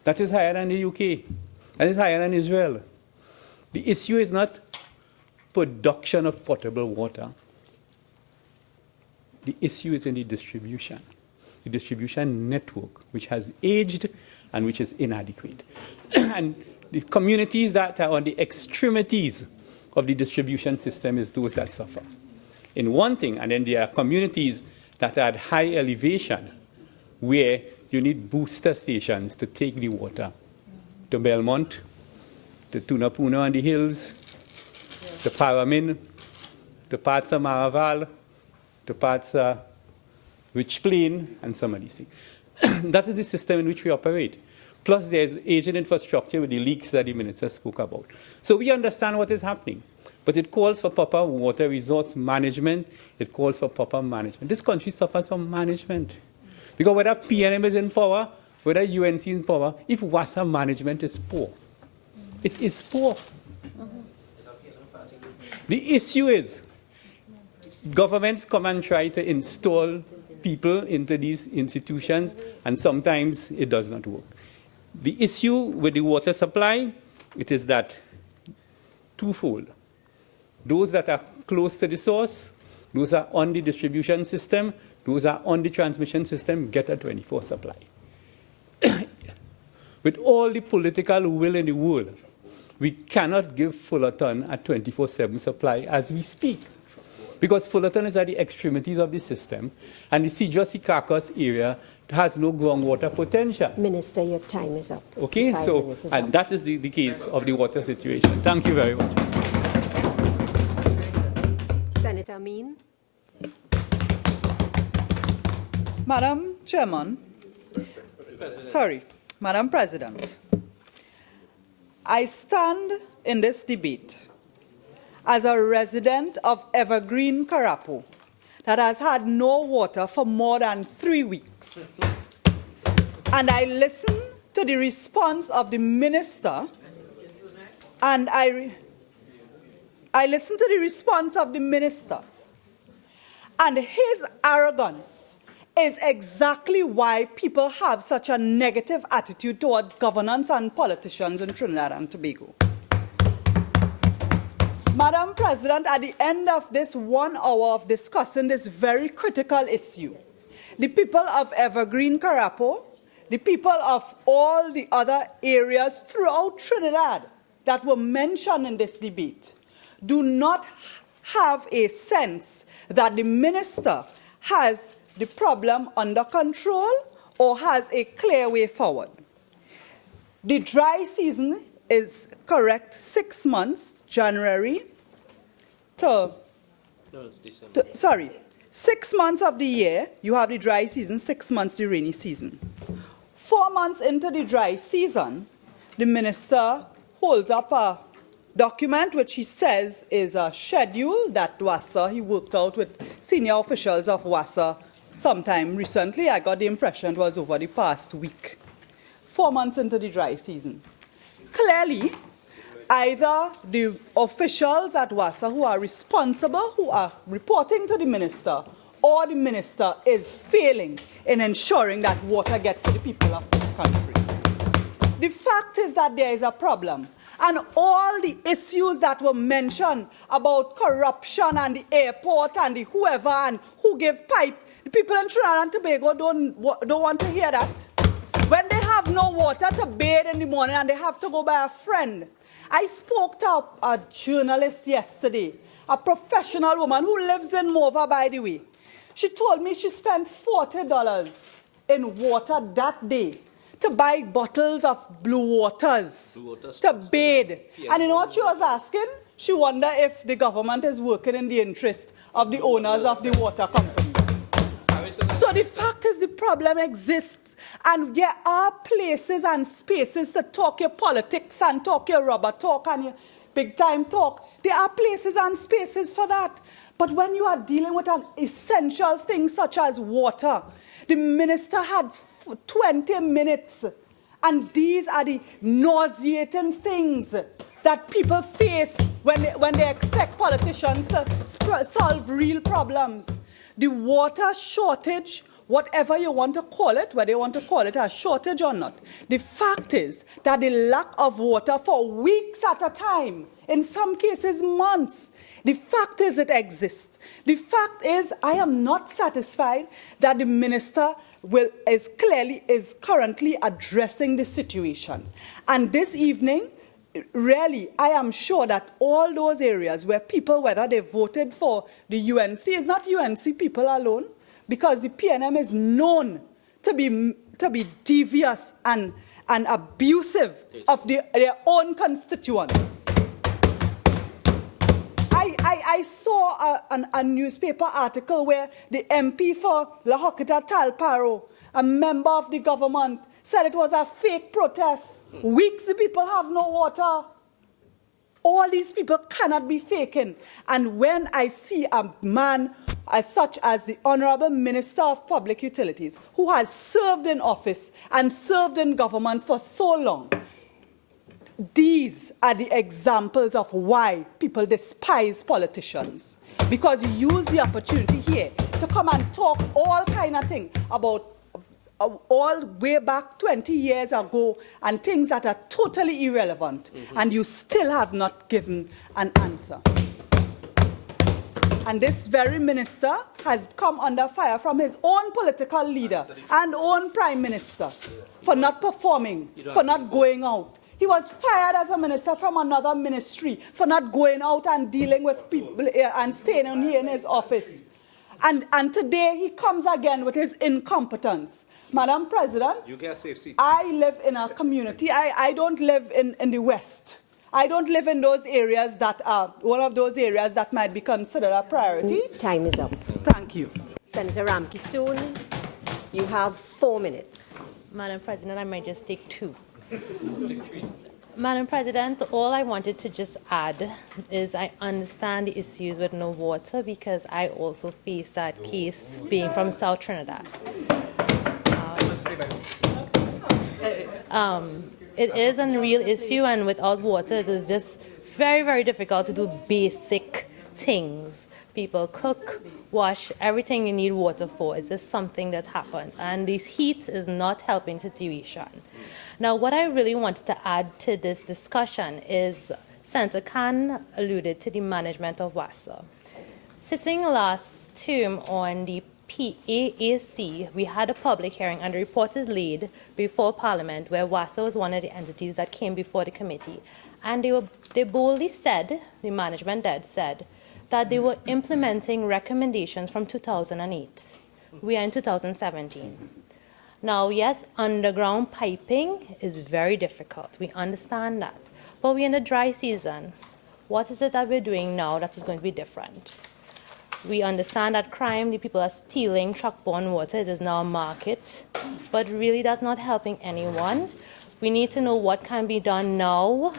That is higher than the UK. That is higher than Israel. The issue is not production of potable water. The issue is in the distribution network, which has aged and which is inadequate. And the communities that are on the extremities of the distribution system is those that suffer. In one thing, and then there are communities that are at high elevation where you need booster stations to take the water to Belmont, to Tunapuna on the hills, to Paramin, to parts of Maraval, to parts of Rich Plain, and some of these things. That is the system in which we operate. Plus, there's aging infrastructure with the leaks that the minister spoke about. So we understand what is happening. But it calls for proper water resource management. It calls for proper management. This country suffers from management. Because whether PNM is in power, whether UNC is in power, if WASA management is poor, it is poor. The issue is governments come and try to install people into these institutions, and sometimes it does not work. The issue with the water supply, it is that twofold. Those that are close to the source, those are on the distribution system, those are on the transmission system, get a 24 supply. With all the political will in the world, we cannot give Fullerton a 24/7 supply as we speak. Because Fullerton is at the extremities of the system, and the Cedros-Secaucus area has no groundwater potential. Minister, your time is up. Okay, so, and that is the case of the water situation. Thank you very much. Senator Ameen. Madam Chairman, Madam President, I stand in this debate as a resident of Evergreen, Karapo, that has had no water for more than 3 weeks. And I listened to the response of the minister, and I listened to the response of the minister, and his arrogance is exactly why people have such a negative attitude towards governance and politicians in Trinidad and Tobago. Madam President, at the end of this 1 hour of discussing this very critical issue, the people of Evergreen, Karapo, the people of all the other areas throughout Trinidad that were mentioned in this debate do not have a sense that the minister has the problem under control or has a clear way forward. The dry season is correct 6 months, January to 6 months of the year, you have the dry season, 6 months the rainy season. 4 months into the dry season, the minister holds up a document which he says is a schedule that WASA, he worked out with senior officials of WASA sometime recently. I got the impression it was over the past week. 4 months into the dry season. Clearly, either the officials at WASA who are responsible, who are reporting to the minister, or the minister is failing in ensuring that water gets to the people of this country. The fact is that there is a problem. And all the issues that were mentioned about corruption and the airport and the whoever and who gave pipe, the people in Trinidad and Tobago don't want to hear that. When they have no water to bathe in the morning and they have to go by a friend, I spoke to a journalist yesterday, a professional woman who lives in Mova, by the way. She told me she spent $40 in water that day to buy bottles of blue waters to bathe. And you know what she was asking? She wondered if the government is working in the interest of the owners of the water company. So the fact is the problem exists, and there are places and spaces to talk your politics and talk your rubber talk and your big time talk. There are places and spaces for that. But when you are dealing with an essential thing such as water, the minister had 20 minutes, and these are the nauseating things that people face when they expect politicians to solve real problems. The water shortage, whatever you want to call it, whether you want to call it a shortage or not, the fact is that the lack of water for weeks at a time, in some cases months, the fact is it exists. The fact is I am not satisfied that the minister is currently addressing the situation. And this evening, really, I am sure that all those areas where people, whether they voted for the UNC, it's not UNC people alone, because the PNM is known to be devious and abusive of their own constituents. I saw a newspaper article where the MP for La Hoquita Talparo, a member of the government, said it was a fake protest. Weeks the people have no water. All these people cannot be faking. And when I see a man such as the Honorable Minister of Public Utilities, who has served in office and served in government for so long, these are the examples of why people despise politicians. Because you use the opportunity here to come and talk all kind of things about all way back 20 years ago and things that are totally irrelevant, and you still have not given an answer. And this very minister has come under fire from his own political leader and own prime minister for not performing, for not going out. He was fired as a minister from another ministry for not going out and dealing with people and staying here in his office. And today he comes again with his incompetence. Madam President, I live in a community. I don't live in the West. I don't live in those areas that are one of those areas that might be considered a priority. Time is up. Thank you. Senator Ramkissoon, you have 4 minutes. Madam President, I might just take 2. Madam President, all I wanted to just add is I understand the issues with no water because I also face that case being from South Trinidad. It is a real issue, and without water, it is just very, very difficult to do basic things. People cook, wash, everything you need water for. It's just something that happens, and this heat is not helping the situation. Now, what I really wanted to add to this discussion is Senator Khan alluded to the management of WASA. Sitting last term on the PAAC, we had a public hearing and a report is laid before Parliament where WASA was one of the entities that came before the committee. And they boldly said, the management said, that they were implementing recommendations from 2008. We are in 2017. Now, yes, underground piping is very difficult. We understand that. But we're in the dry season. What is it that we're doing now that is going to be different? We understand that crime, the people are stealing truck-borne water. It is now a market, but really that's not helping anyone. We need to know what can be done now.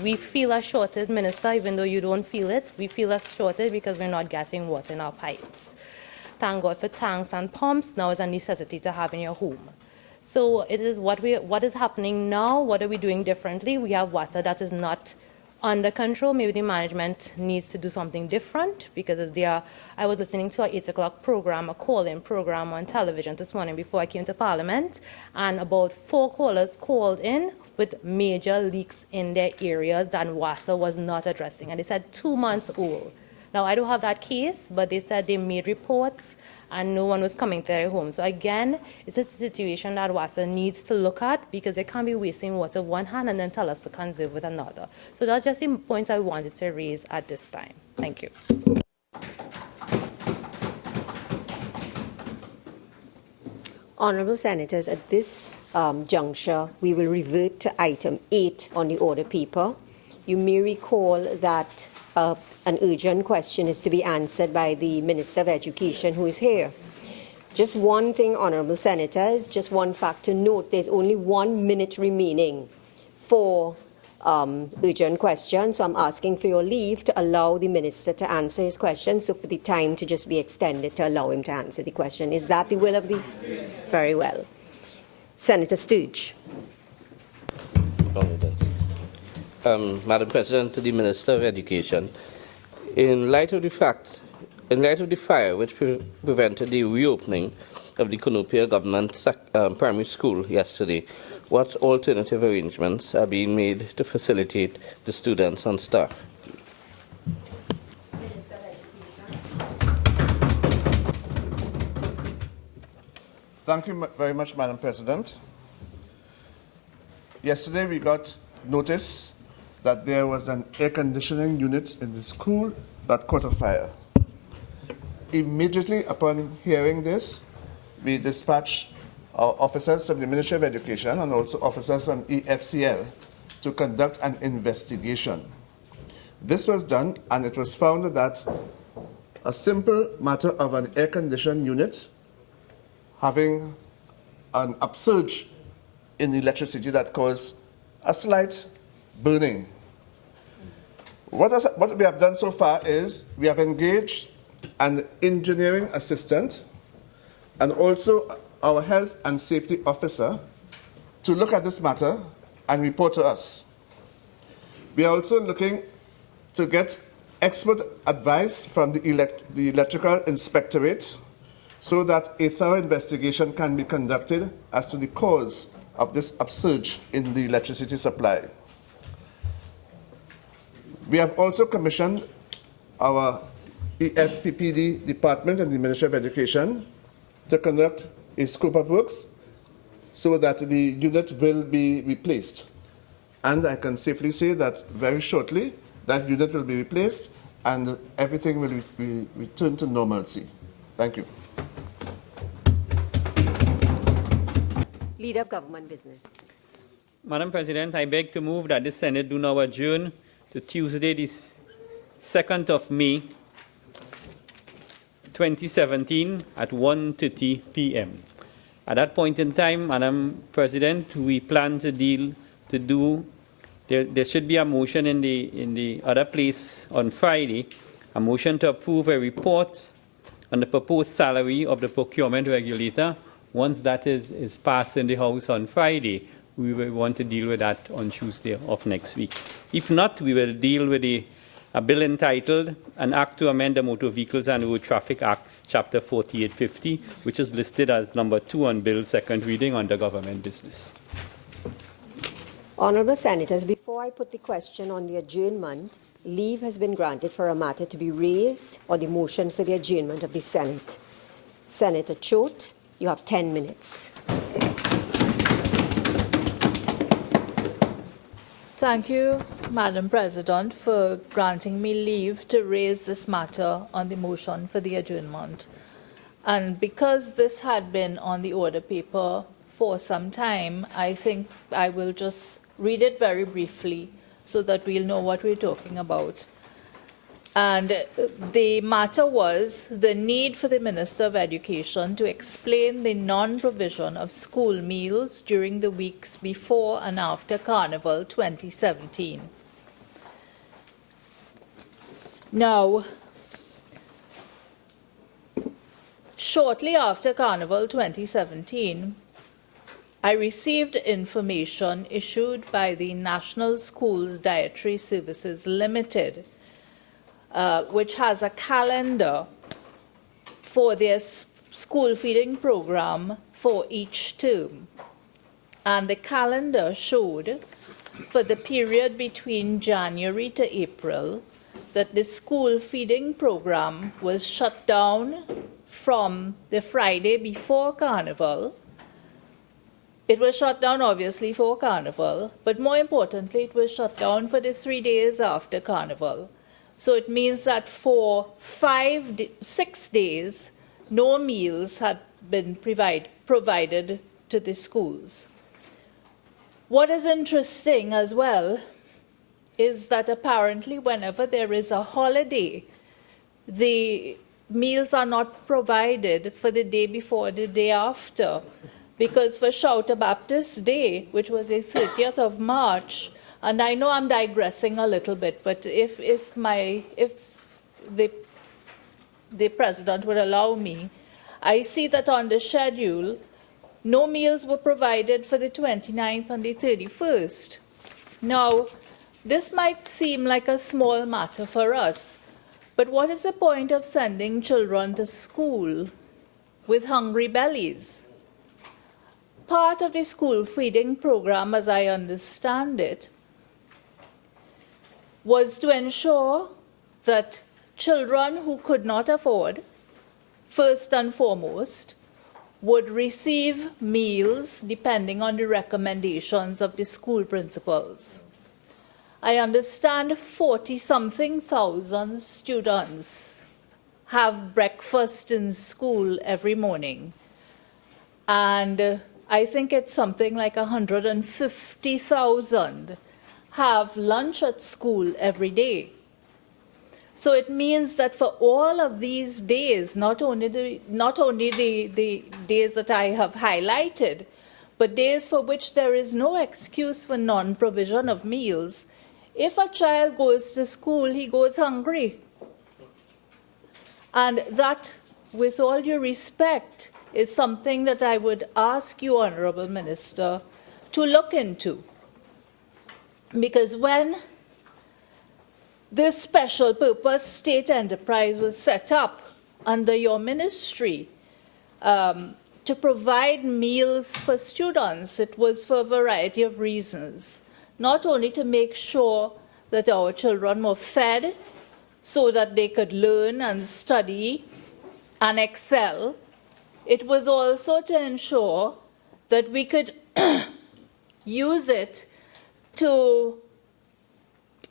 We feel a shortage, Minister, even though you don't feel it. We feel a shortage because we're not getting water in our pipes. Thank God for tanks and pumps. Now it's a necessity to have in your home. So it is what is happening now. What are we doing differently? We have water that is not under control. Maybe the management needs to do something different because I was listening to an 8 o'clock program, a call-in program on television this morning before I came to Parliament, and about 4 callers called in with major leaks in their areas that WASA was not addressing. And they said 2 months old. Now, I don't have that case, but they said they made reports and no one was coming to their home. So again, it's a situation that WASA needs to look at because they can't be wasting water with one hand and then tell us to conserve with another. So that's just the points I wanted to raise at this time. Thank you. Honourable Senators, at this juncture, we will revert to item 8 on the order paper. You may recall that an urgent question is to be answered by the Minister of Education, who is here. Just one thing, Honourable Senators, just one fact to note, there's only 1 minute remaining for urgent questions, so I'm asking for your leave to allow the Minister to answer his question, so for the time to just be extended to allow him to answer the question. Is that the will of the... Very well. Senator Sturge. Madam President, to the Minister of Education, in light of the fire which prevented the reopening of the Cunupia Government Primary School yesterday, what alternative arrangements are being made to facilitate the students and staff? Minister of Education. Thank you very much, Madam President. Yesterday we got notice that there was an air conditioning unit in the school that caught a fire. Immediately upon hearing this, we dispatched our officers from the Ministry of Education and also officers from EFCL to conduct an investigation. This was done, and it was found that a simple matter of an air-conditioned unit having an upsurge in electricity that caused a slight burning. What we have done so far is we have engaged an engineering assistant and also our health and safety officer to look at this matter and report to us. We are also looking to get expert advice from the electrical inspectorate so that a thorough investigation can be conducted as to the cause of this upsurge in the electricity supply. We have also commissioned our EFPPD department and the Ministry of Education to conduct a scope of works so that the unit will be replaced. And I can safely say that very shortly, that unit will be replaced and everything will be returned to normalcy. Thank you. Leader of Government Business. Madam President, I beg to move that the Senate do now adjourn to Tuesday, the 2nd of May, 2017 at 1:30 p.m. At that point in time, Madam President, we plan there should be a motion in the other place on Friday, a motion to approve a report on the proposed salary of the procurement regulator. Once that is passed in the House on Friday, we will want to deal with that on Tuesday of next week. If not, we will deal with a bill entitled An Act to Amend the Motor Vehicles and Road Traffic Act, Chapter 4850, which is listed as number 2 on Bill, second reading under Government Business. Honourable Senators, before I put the question on the adjournment, leave has been granted for a matter to be raised or the motion for the adjournment of the Senate. Senator Choate, you have 10 minutes. Thank you, Madam President, for granting me leave to raise this matter on the motion for the adjournment. And because this had been on the order paper for some time, I think I will just read it very briefly so that we'll know what we're talking about. And the matter was the need for the Minister of Education to explain the non-provision of school meals during the weeks before and after Carnival 2017. Now, shortly after Carnival 2017, I received information issued by the National Schools Dietary Services Limited, which has a calendar for their school feeding program for each term. And the calendar showed for the period between January to April that the school feeding program was shut down from the Friday before Carnival. It was shut down, obviously, for Carnival, but more importantly, it was shut down for the 3 days after Carnival. So it means that for 6 days, no meals had been provided to the schools. What is interesting as well is that apparently whenever there is a holiday, the meals are not provided for the day before, the day after. Because for Shouter Baptist Day, which was the 30th of March, and I know I'm digressing a little bit, but if the president would allow me, I see that on the schedule, no meals were provided for the 29th and the 31st. Now, this might seem like a small matter for us, but what is the point of sending children to school with hungry bellies? Part of the school feeding program, as I understand it, was to ensure that children who could not afford, first and foremost, would receive meals depending on the recommendations of the school principals. I understand 40-something thousand students have breakfast in school every morning. And I think it's something like 150,000 have lunch at school every day. So it means that for all of these days, not only the days that I have highlighted, but days for which there is no excuse for non-provision of meals, if a child goes to school, he goes hungry. And that, with all due respect, is something that I would ask you, Honourable Minister, to look into. Because when this special purpose state enterprise was set up under your ministry to provide meals for students, it was for a variety of reasons. Not only to make sure that our children were fed so that they could learn and study and excel, it was also to ensure that we could use it to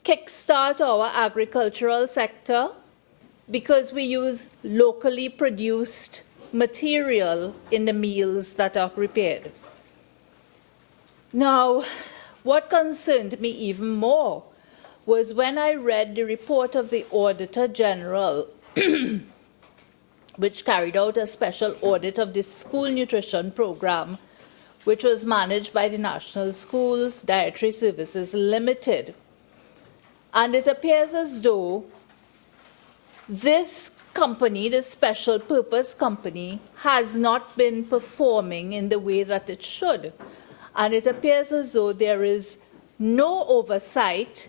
kickstart our agricultural sector, because we use locally produced material in the meals that are prepared. Now, what concerned me even more was when I read the report of the Auditor General, which carried out a special audit of the school nutrition program, which was managed by the National Schools Dietary Services Limited. And it appears as though this company, this special purpose company, has not been performing in the way that it should. And it appears as though there is no oversight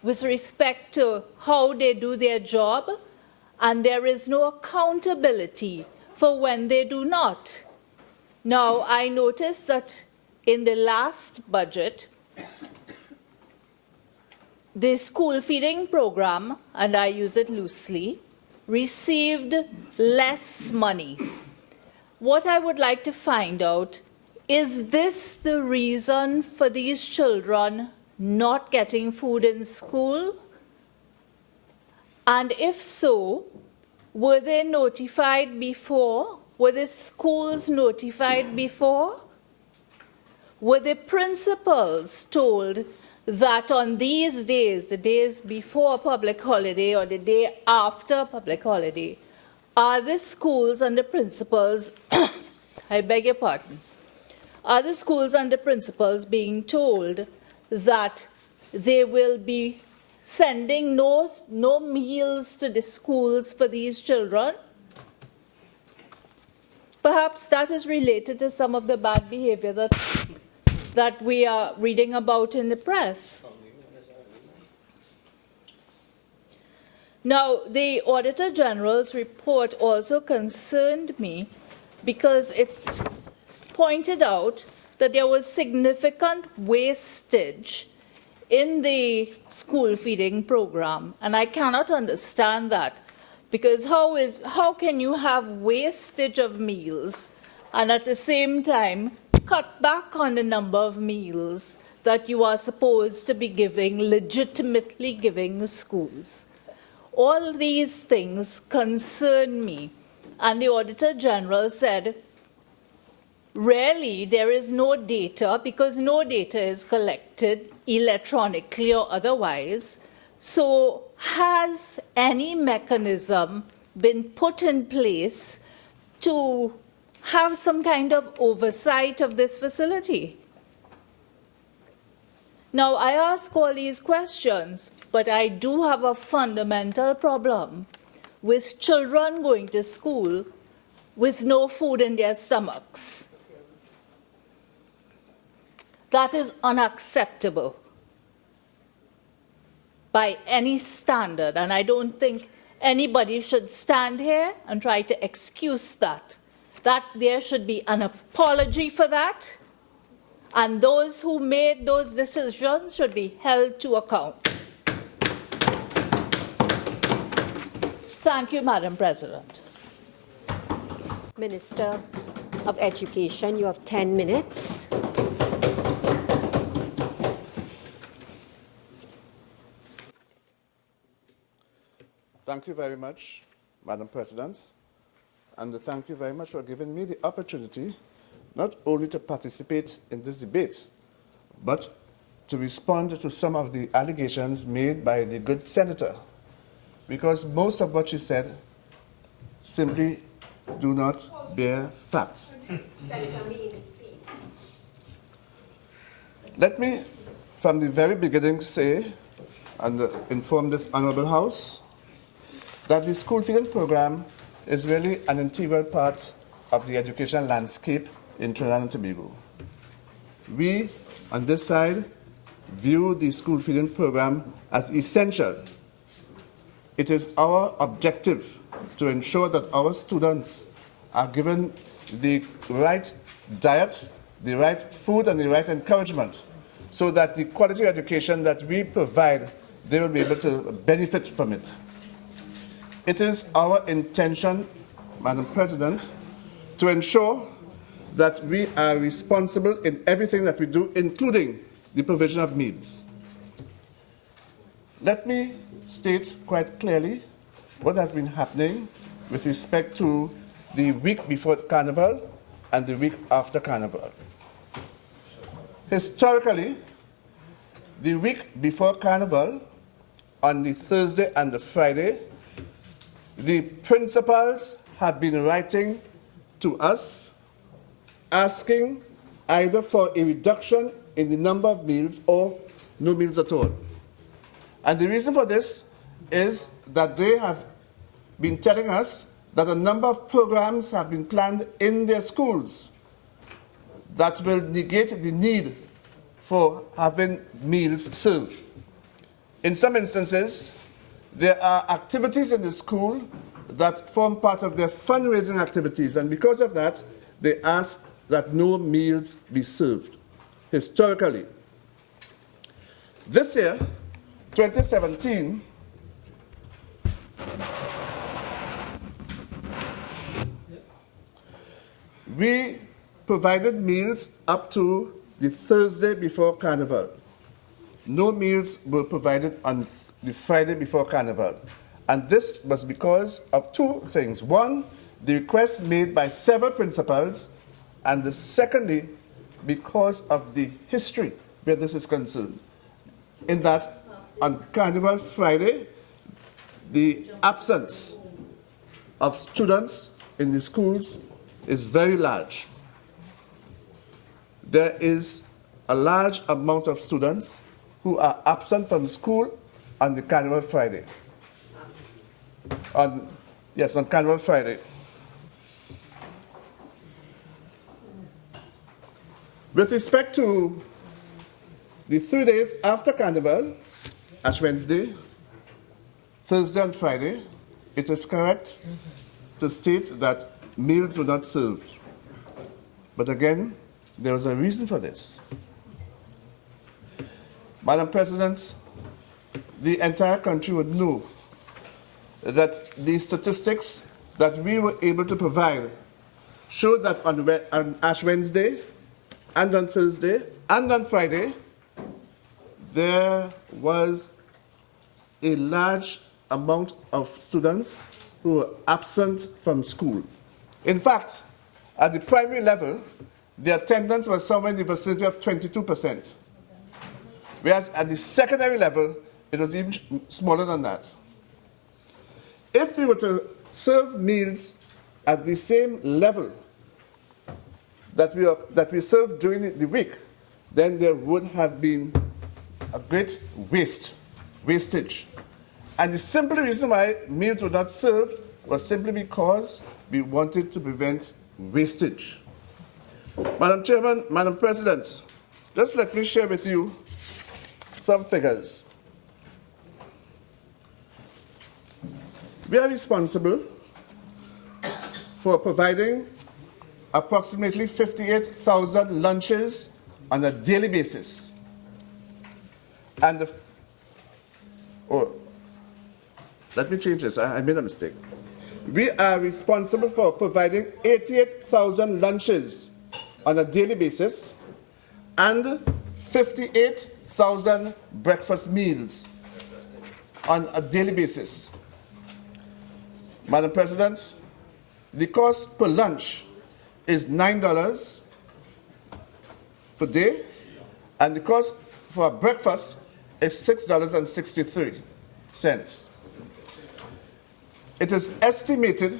with respect to how they do their job, and there is no accountability for when they do not. Now, I noticed that in the last budget, the school feeding program, and I use it loosely, received less money. What I would like to find out, is this the reason for these children not getting food in school? And if so, were they notified before? Were the schools notified before? Were the principals told that on these days, the days before public holiday or the day after public holiday, are the schools and the principals, I beg your pardon, are the schools and the principals being told that they will be sending no meals to the schools for these children? Perhaps that is related to some of the bad behavior that we are reading about in the press. Now, the Auditor General's report also concerned me because it pointed out that there was significant wastage in the school feeding program, and I cannot understand that, because how can you have wastage of meals and at the same time cut back on the number of meals that you are supposed to be giving, legitimately giving the schools? All these things concern me. And the Auditor General said, really, there is no data because no data is collected electronically or otherwise. So has any mechanism been put in place to have some kind of oversight of this facility? Now, I ask all these questions, but I do have a fundamental problem with children going to school with no food in their stomachs. That is unacceptable by any standard, and I don't think anybody should stand here and try to excuse that. That there should be an apology for that, and those who made those decisions should be held to account. Thank you, Madam President. Minister of Education, you have 10 minutes. Thank you very much, Madam President, and thank you very much for giving me the opportunity not only to participate in this debate, but to respond to some of the allegations made by the good senator, because most of what she said simply do not bear facts. Senator Ameen, please. Let me, from the very beginning, say and inform this Honourable House that the school feeding program is really an integral part of the education landscape in Trinidad and Tobago. We, on this side, view the school feeding program as essential. It is our objective to ensure that our students are given the right diet, the right food, and the right encouragement, so that the quality education that we provide, they will be able to benefit from it. It is our intention, Madam President, to ensure that we are responsible in everything that we do, including the provision of meals. Let me state quite clearly what has been happening with respect to the week before Carnival and the week after Carnival. Historically, the week before Carnival, on the Thursday and the Friday, the principals have been writing to us asking either for a reduction in the number of meals or no meals at all. And the reason for this is that they have been telling us that a number of programs have been planned in their schools that will negate the need for having meals served. In some instances, there are activities in the school that form part of their fundraising activities, and because of that, they ask that no meals be served, historically. This year, 2017, we provided meals up to the Thursday before Carnival. No meals were provided on the Friday before Carnival. And this was because of two things. One, the request made by several principals, and secondly, because of the history where this is concerned. In that, on Carnival Friday, the absence of students in the schools is very large. There is a large amount of students who are absent from school on the Carnival Friday. On Carnival Friday. With respect to the 3 days after Carnival, Ash Wednesday, Thursday and Friday, it is correct to state that meals were not served. But again, there was a reason for this. Madam President, the entire country would know that the statistics that we were able to provide show that on Ash Wednesday and on Thursday and on Friday, there was a large amount of students who were absent from school. In fact, at the primary level, the attendance was somewhere in the vicinity of 22%, whereas at the secondary level, it was even smaller than that. If we were to serve meals at the same level that we served during the week, then there would have been a great wastage. And the simple reason why meals were not served was simply because we wanted to prevent wastage. Madam Chairman, Madam President, just let me share with you some figures. We are responsible for providing approximately 58,000 lunches on a daily basis. And let me change this. I made a mistake. We are responsible for providing 88,000 lunches on a daily basis and 58,000 breakfast meals on a daily basis. Madam President, the cost per lunch is $9 per day, and the cost for a breakfast is $6.63. It is estimated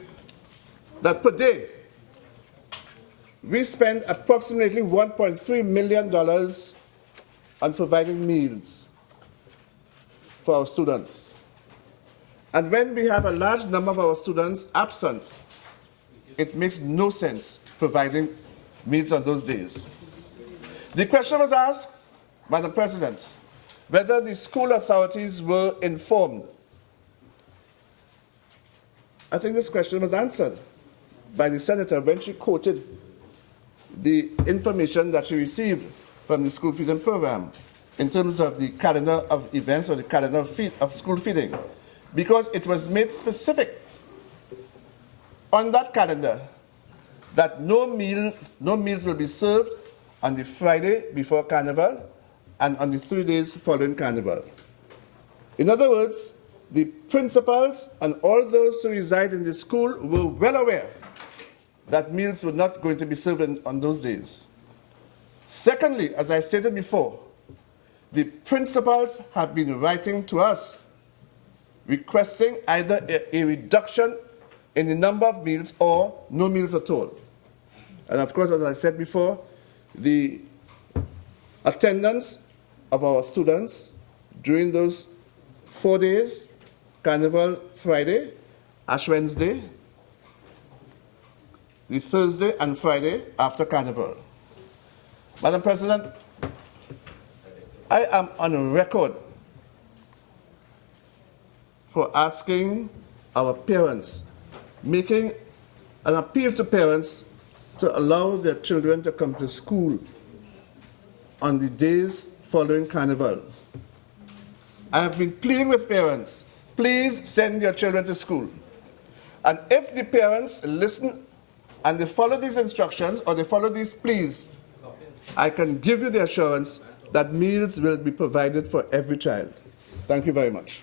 that per day we spend approximately $1.3 million on providing meals for our students. And when we have a large number of our students absent, it makes no sense providing meals on those days. The question was asked, Madam President, whether the school authorities were informed. I think this question was answered by the Senator when she quoted the information that she received from the school feeding program in terms of the calendar of events or the calendar of school feeding, because it was made specific on that calendar that no meals will be served on the Friday before Carnival and on the 3 days following Carnival. In other words, the principals and all those who reside in the school were well aware that meals were not going to be served on those days. Secondly, as I stated before, the principals have been writing to us requesting either a reduction in the number of meals or no meals at all. And of course, as I said before, the attendance of our students during those 4 days, Carnival Friday, Ash Wednesday, the Thursday and Friday after Carnival. Madam President, I am on record for asking our parents, making an appeal to parents to allow their children to come to school on the days following Carnival. I have been pleading with parents, please send your children to school. And if the parents listen and they follow these instructions or they follow these pleas, I can give you the assurance that meals will be provided for every child. Thank you very much.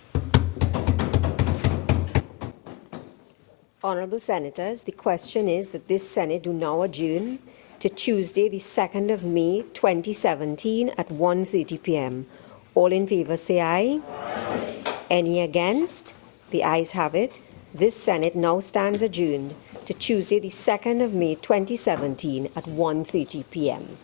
Honourable Senators, the question is that this Senate do now adjourn to Tuesday, the 2nd of May, 2017 at 1:30 p.m. All in favour say aye. Aye. Any against? The ayes have it. This Senate now stands adjourned to Tuesday, the 2nd of May, 2017 at 1:30 p.m.